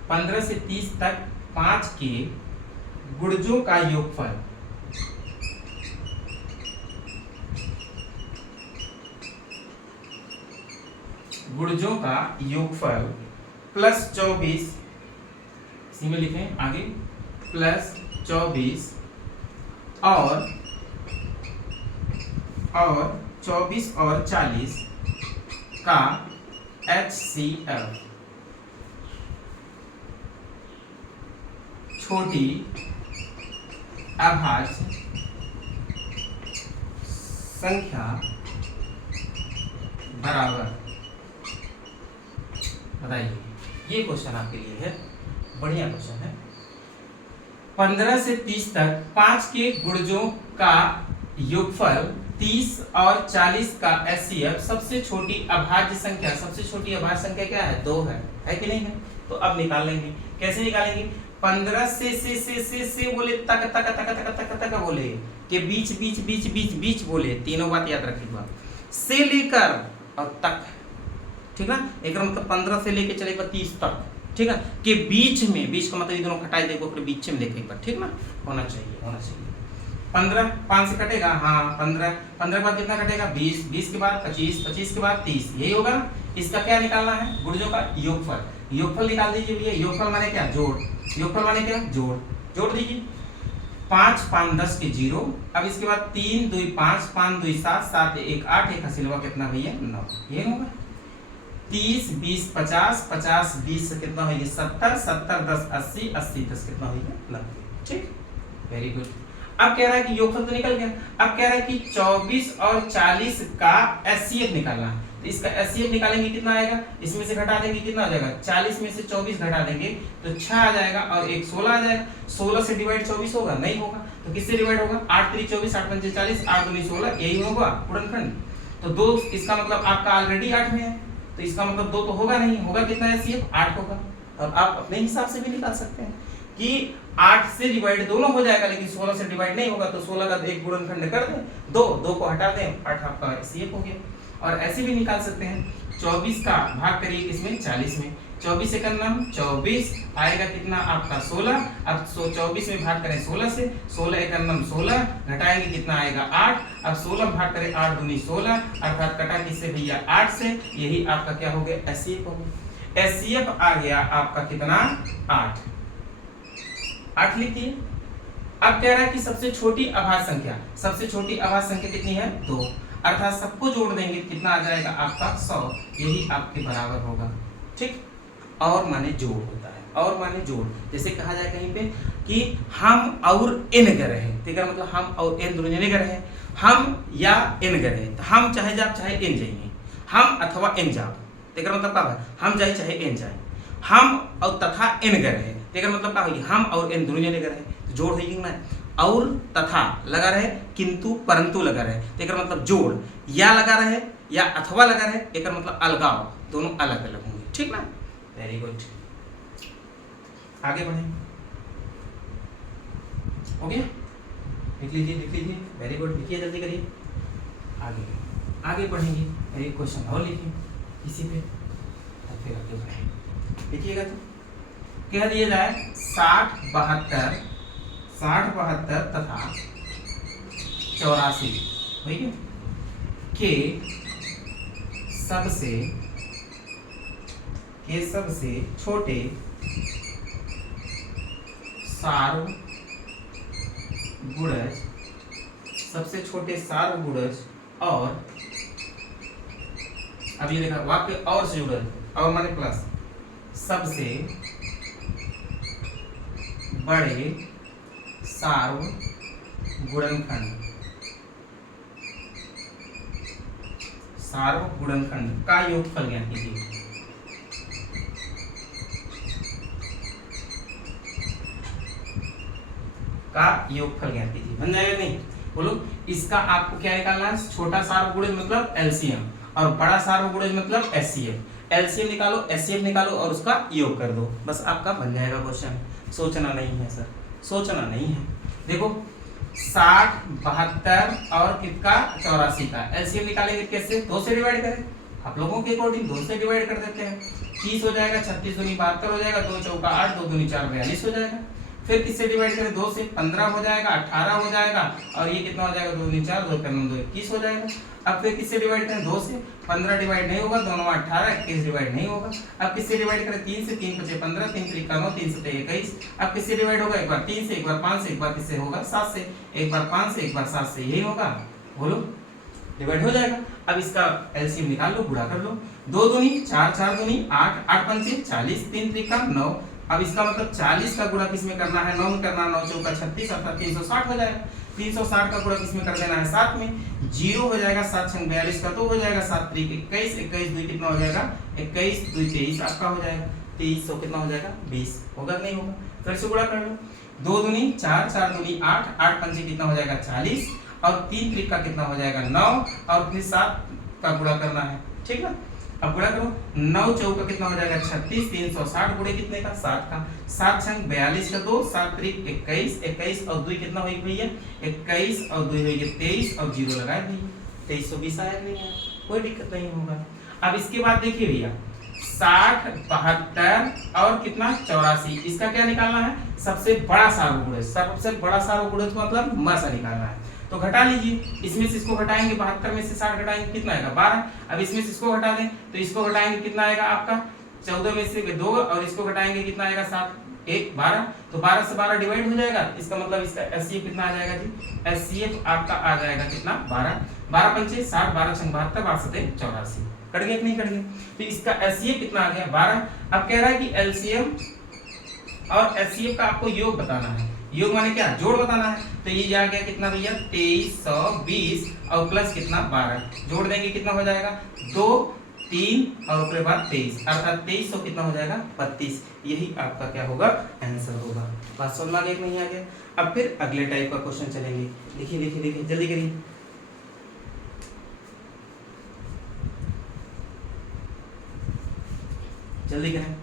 15 से 30 तक 5 के गुणजों का योगफल प्लस 24, इसी में लिखें आगे, प्लस 24 और 24 और 40 का HCF छोटी अभाज्य संख्या बराबर, बताइए, ये क्वेश्चन आपके लिए है, बढ़िया क्वेश्चन है। 15 से 30 तक 5 के गुणजों का योगफल 30 और 40 का HCF सबसे छोटी अभाज्य संख्या, सबसे छोटी अभाज्य संख्या क्या है, 2 है कि नहीं है, तो अब निकाल लेंगे। कैसे निकालेंगे, 15 से बोले तक तक तक तक तक तक बोले के बीच बीच बीच बीच बीच बोले, तीनों बात याद रखिएगा, से लेकर और तक, ठीक ना, एक मतलब 15 से लेके चलेगा 30 तक, ठीक है, के बीच में, बीच का मतलब ये दोनों हटाए देखो, फिर बीच में देखें एक बार, ठीक ना, होना चाहिए। 15 5 से कटेगा, हाँ 15 के बाद कितना कटेगा 20, 20 के बाद 25, 25 के बाद 30, यही होगा ना। इसका क्या निकालना है, गुणजों का योगफल निकाल दीजिए भैया। योगफल माने क्या, जोड़, योगफल माने क्या, जोड़ दीजिए। 5 5 10 के 0, अब इसके बाद 3 2 5 5 2 7 7 1 8, एक हसीलवा कितना भैया 9, ये होगा। 30 20 50 50 20 से कितना होगा 70 70 10 80 80 10 कितना होगा 90, ठीक, वेरी गुड। अब कह रहा है कि योगफल तो निकल गया, अब कह रहा है कि 24 और 40 का HCF निकालना है, तो इसका HCF निकालेंगे कितना आएगा, इसमें से घटा देंगे कितना आ जाएगा, 40 में से 24 घटा देंगे तो 6 आ जाएगा और एक 16 आ जाएगा। 16 से डिवाइड 24 होगा, नहीं होगा, तो किससे डिवाइड होगा, 8 3 24 8 5 40 8 2 16, यही होगा गुणनखंड। तो 2, इसका मतलब आपका ऑलरेडी 8 में है, तो इसका मतलब 2 तो होगा नहीं, होगा कितना HCF 8 होगा। और आप अपने हिसाब से भी निकाल सकते हैं कि 8 से डिवाइड दोनों हो जाएगा, लेकिन 16 से डिवाइड नहीं होगा, तो 16 का एक गुणनखंड कर दें, 2 को हटा दें, 8 आपका HCF हो गया। और ऐसे भी निकाल सकते हैं, 24 का भाग करिए इसमें 40 में, 24 एकम 24 आएगा कितना आपका 16, अब 24 में भाग करें 16 से, 16 एकम 16 घटाएंगे कितना आएगा 8, अब 16 भाग करें 8 दूनी 16, अर्थात कटा किससे भैया 8 से, यही आपका क्या हो गया HCF हो गया। HCF आ गया आपका कितना 8 लिखिए। अब कह रहा है कि सबसे छोटी अभाज्य संख्या कितनी है 2, अर्थात सबको जोड़ देंगे कितना आ जाएगा आपका 100, यही आपके बराबर होगा, ठीक। और माने जोड़ होता है, और माने जोड़, जैसे कहा जाए कहीं पे कि हम और n गए हैं, तो मतलब हम और n दोनों जने गए हैं, हम या n गए हैं, तो हम चाहे जाप चाहे n जाइए, हम अथवा n जाप, तो मतलब क्या है, हम जाए चाहे n जाए, हम और तथा n गए हैं, तो मतलब क्या होगी, हम और n दोनों जने गए हैं, तो जोड़ होगी ना। और तथा लगा रहे, किंतु परंतु लगा रहे, तो मतलब जोड़, या लगा रहे या अथवा लगा रहे, एक मतलब अलगाव, दोनों अलग अलग होंगे, ठीक ना। वेरी गुड, आगे बढ़े, हो गया, लिख लीजिए, वेरी गुड, लिखिए जल्दी करिए, आगे बढ़ेंगे, एक क्वेश्चन और लिखिए इसी पे, और फिर आगे बढ़ेंगे। लिखिएगा तो कह दिया जाए 60, 72 तथा 84 ठीक है के सबसे छोटे सार्वगुणज और अब ये देखा वाक्य और से जुड़ल, और माने प्लस, सबसे बड़े सार्वगुणनखंड का योगफल ज्ञात कीजिए। बन जाएगा नहीं? बोलो, इसका आपको क्या निकालना है? छोटा सार्वगुणज मतलब एलसीएम और बड़ा सार्वगुणज मतलब एचसीएफ। एलसीएम निकालो, एचसीएफ निकालो और उसका योग कर दो, बस आपका बन जाएगा क्वेश्चन। सोचना नहीं है सर, सोचना नहीं है। देखो 60, 72 और कितना 84 का एलसीएम निकालेंगे कैसे? 2 से डिवाइड करें, आप लोगों के अकॉर्डिंग 2 से डिवाइड कर देते हैं। 30 हो जाएगा, 36 दूनी 72 हो जाएगा, 2 चौका 8, 2 दूनी 4 42 हो जाएगा। फिर किससे डिवाइड करें? 2 से 15 हो जाएगा, 18 हो जाएगा, और ये कितना हो जाएगा? 2 दूनी 4, 2 9 2 21 हो जाएगा। अब फिर किससे डिवाइड करें? 2 से 15 डिवाइड नहीं होगा, दोनों 18, 21 डिवाइड नहीं होगा। अब किससे डिवाइड करें? 3 से, 3 5 15, 3 3 9, 3 7 21। अब किससे डिवाइड होगा? एक बार 3 से, एक बार 5 से, एक बार किससे होगा? 7 से। एक बार 5 से, एक बार 7 से, यही होगा। बोलो, डिवाइड हो जाएगा। अब इसका एलसीएम निकाल लो, गुणा कर लो। 2 दूनी 4, 4 दूनी 8, 8 पंचे 40, 3 3 9। अब इसका मतलब 40 का गुणा किसमें करना है? 9 में करना है। 9 चौका 36 अर्थात 360 हो जाएगा। 360 का गुणा किसमें कर देना है? 7 में। 0 हो जाएगा, 7 6 42 का 2 हो जाएगा, 7 3 21, 21 2 कितना हो जाएगा? 21 2 23 आपका हो जाएगा। 2300 कितना हो जाएगा? 20 होगा नहीं होगा? फिर से गुणा कर लो। 2 दूनी 4, 4 दूनी 8, 8 पंचे कितना हो जाएगा? 40, और 3 3 का कितना हो जाएगा? 9, और फिर 7 का गुणा करना है, ठीक है। अब गुणा करो, 9 चौका कितना हो जाएगा? 36, 360 गुणे कितने का? 7 का। 7 6 42 का 2, 7 3 21, 21 और 2 कितना होगी भैया? 21 और 2 होगी 23, और 0 लगाए भैया, 2320 आया नहीं आया, कोई दिक्कत नहीं होगा। अब इसके बाद देखिए भैया 60, 72 और कितना 84, इसका क्या निकालना है? सबसे बड़ा सार्वगुणज। सबसे बड़ा सार्वगुणज मतलब म से निकालना है। तो घटा लीजिए, इसमें से इसको घटाएंगे, 72 में से 60 घटाएंगे कितना आएगा? 12। अब इसमें से इसको घटा दें तो इसको घटाएंगे कितना आएगा आपका? 14 में से 2, और इसको घटाएंगे कितना आएगा? 7 1 12। तो 12 से 12 डिवाइड हो जाएगा, इसका मतलब इसका एचसीएफ कितना आ जाएगा जी? एचसीएफ आपका आ जाएगा कितना? 12। 12 पंचे 60, 12 6 72, 12 7 84। कट गया कि नहीं कट गया? तो इसका एचसीएफ कितना आ गया? 12। अब कह रहा है कि एलसीएम और एचसीएफ का आपको योग बताना है। योग माने क्या? जोड़ बताना है। तो ये आ गया कितना भैया? 2320 और प्लस कितना? 12। जोड़ देंगे कितना हो जाएगा? 2 3 और उसके बाद 23, अर्थात 2300 कितना हो जाएगा? 32। यही आपका क्या होगा? आंसर होगा। बात समझ में आ गया कि नहीं आ गया? अब फिर अगले टाइप का क्वेश्चन चलेंगे। लिखिए जल्दी करिए। जल्दी करें,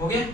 हो गया?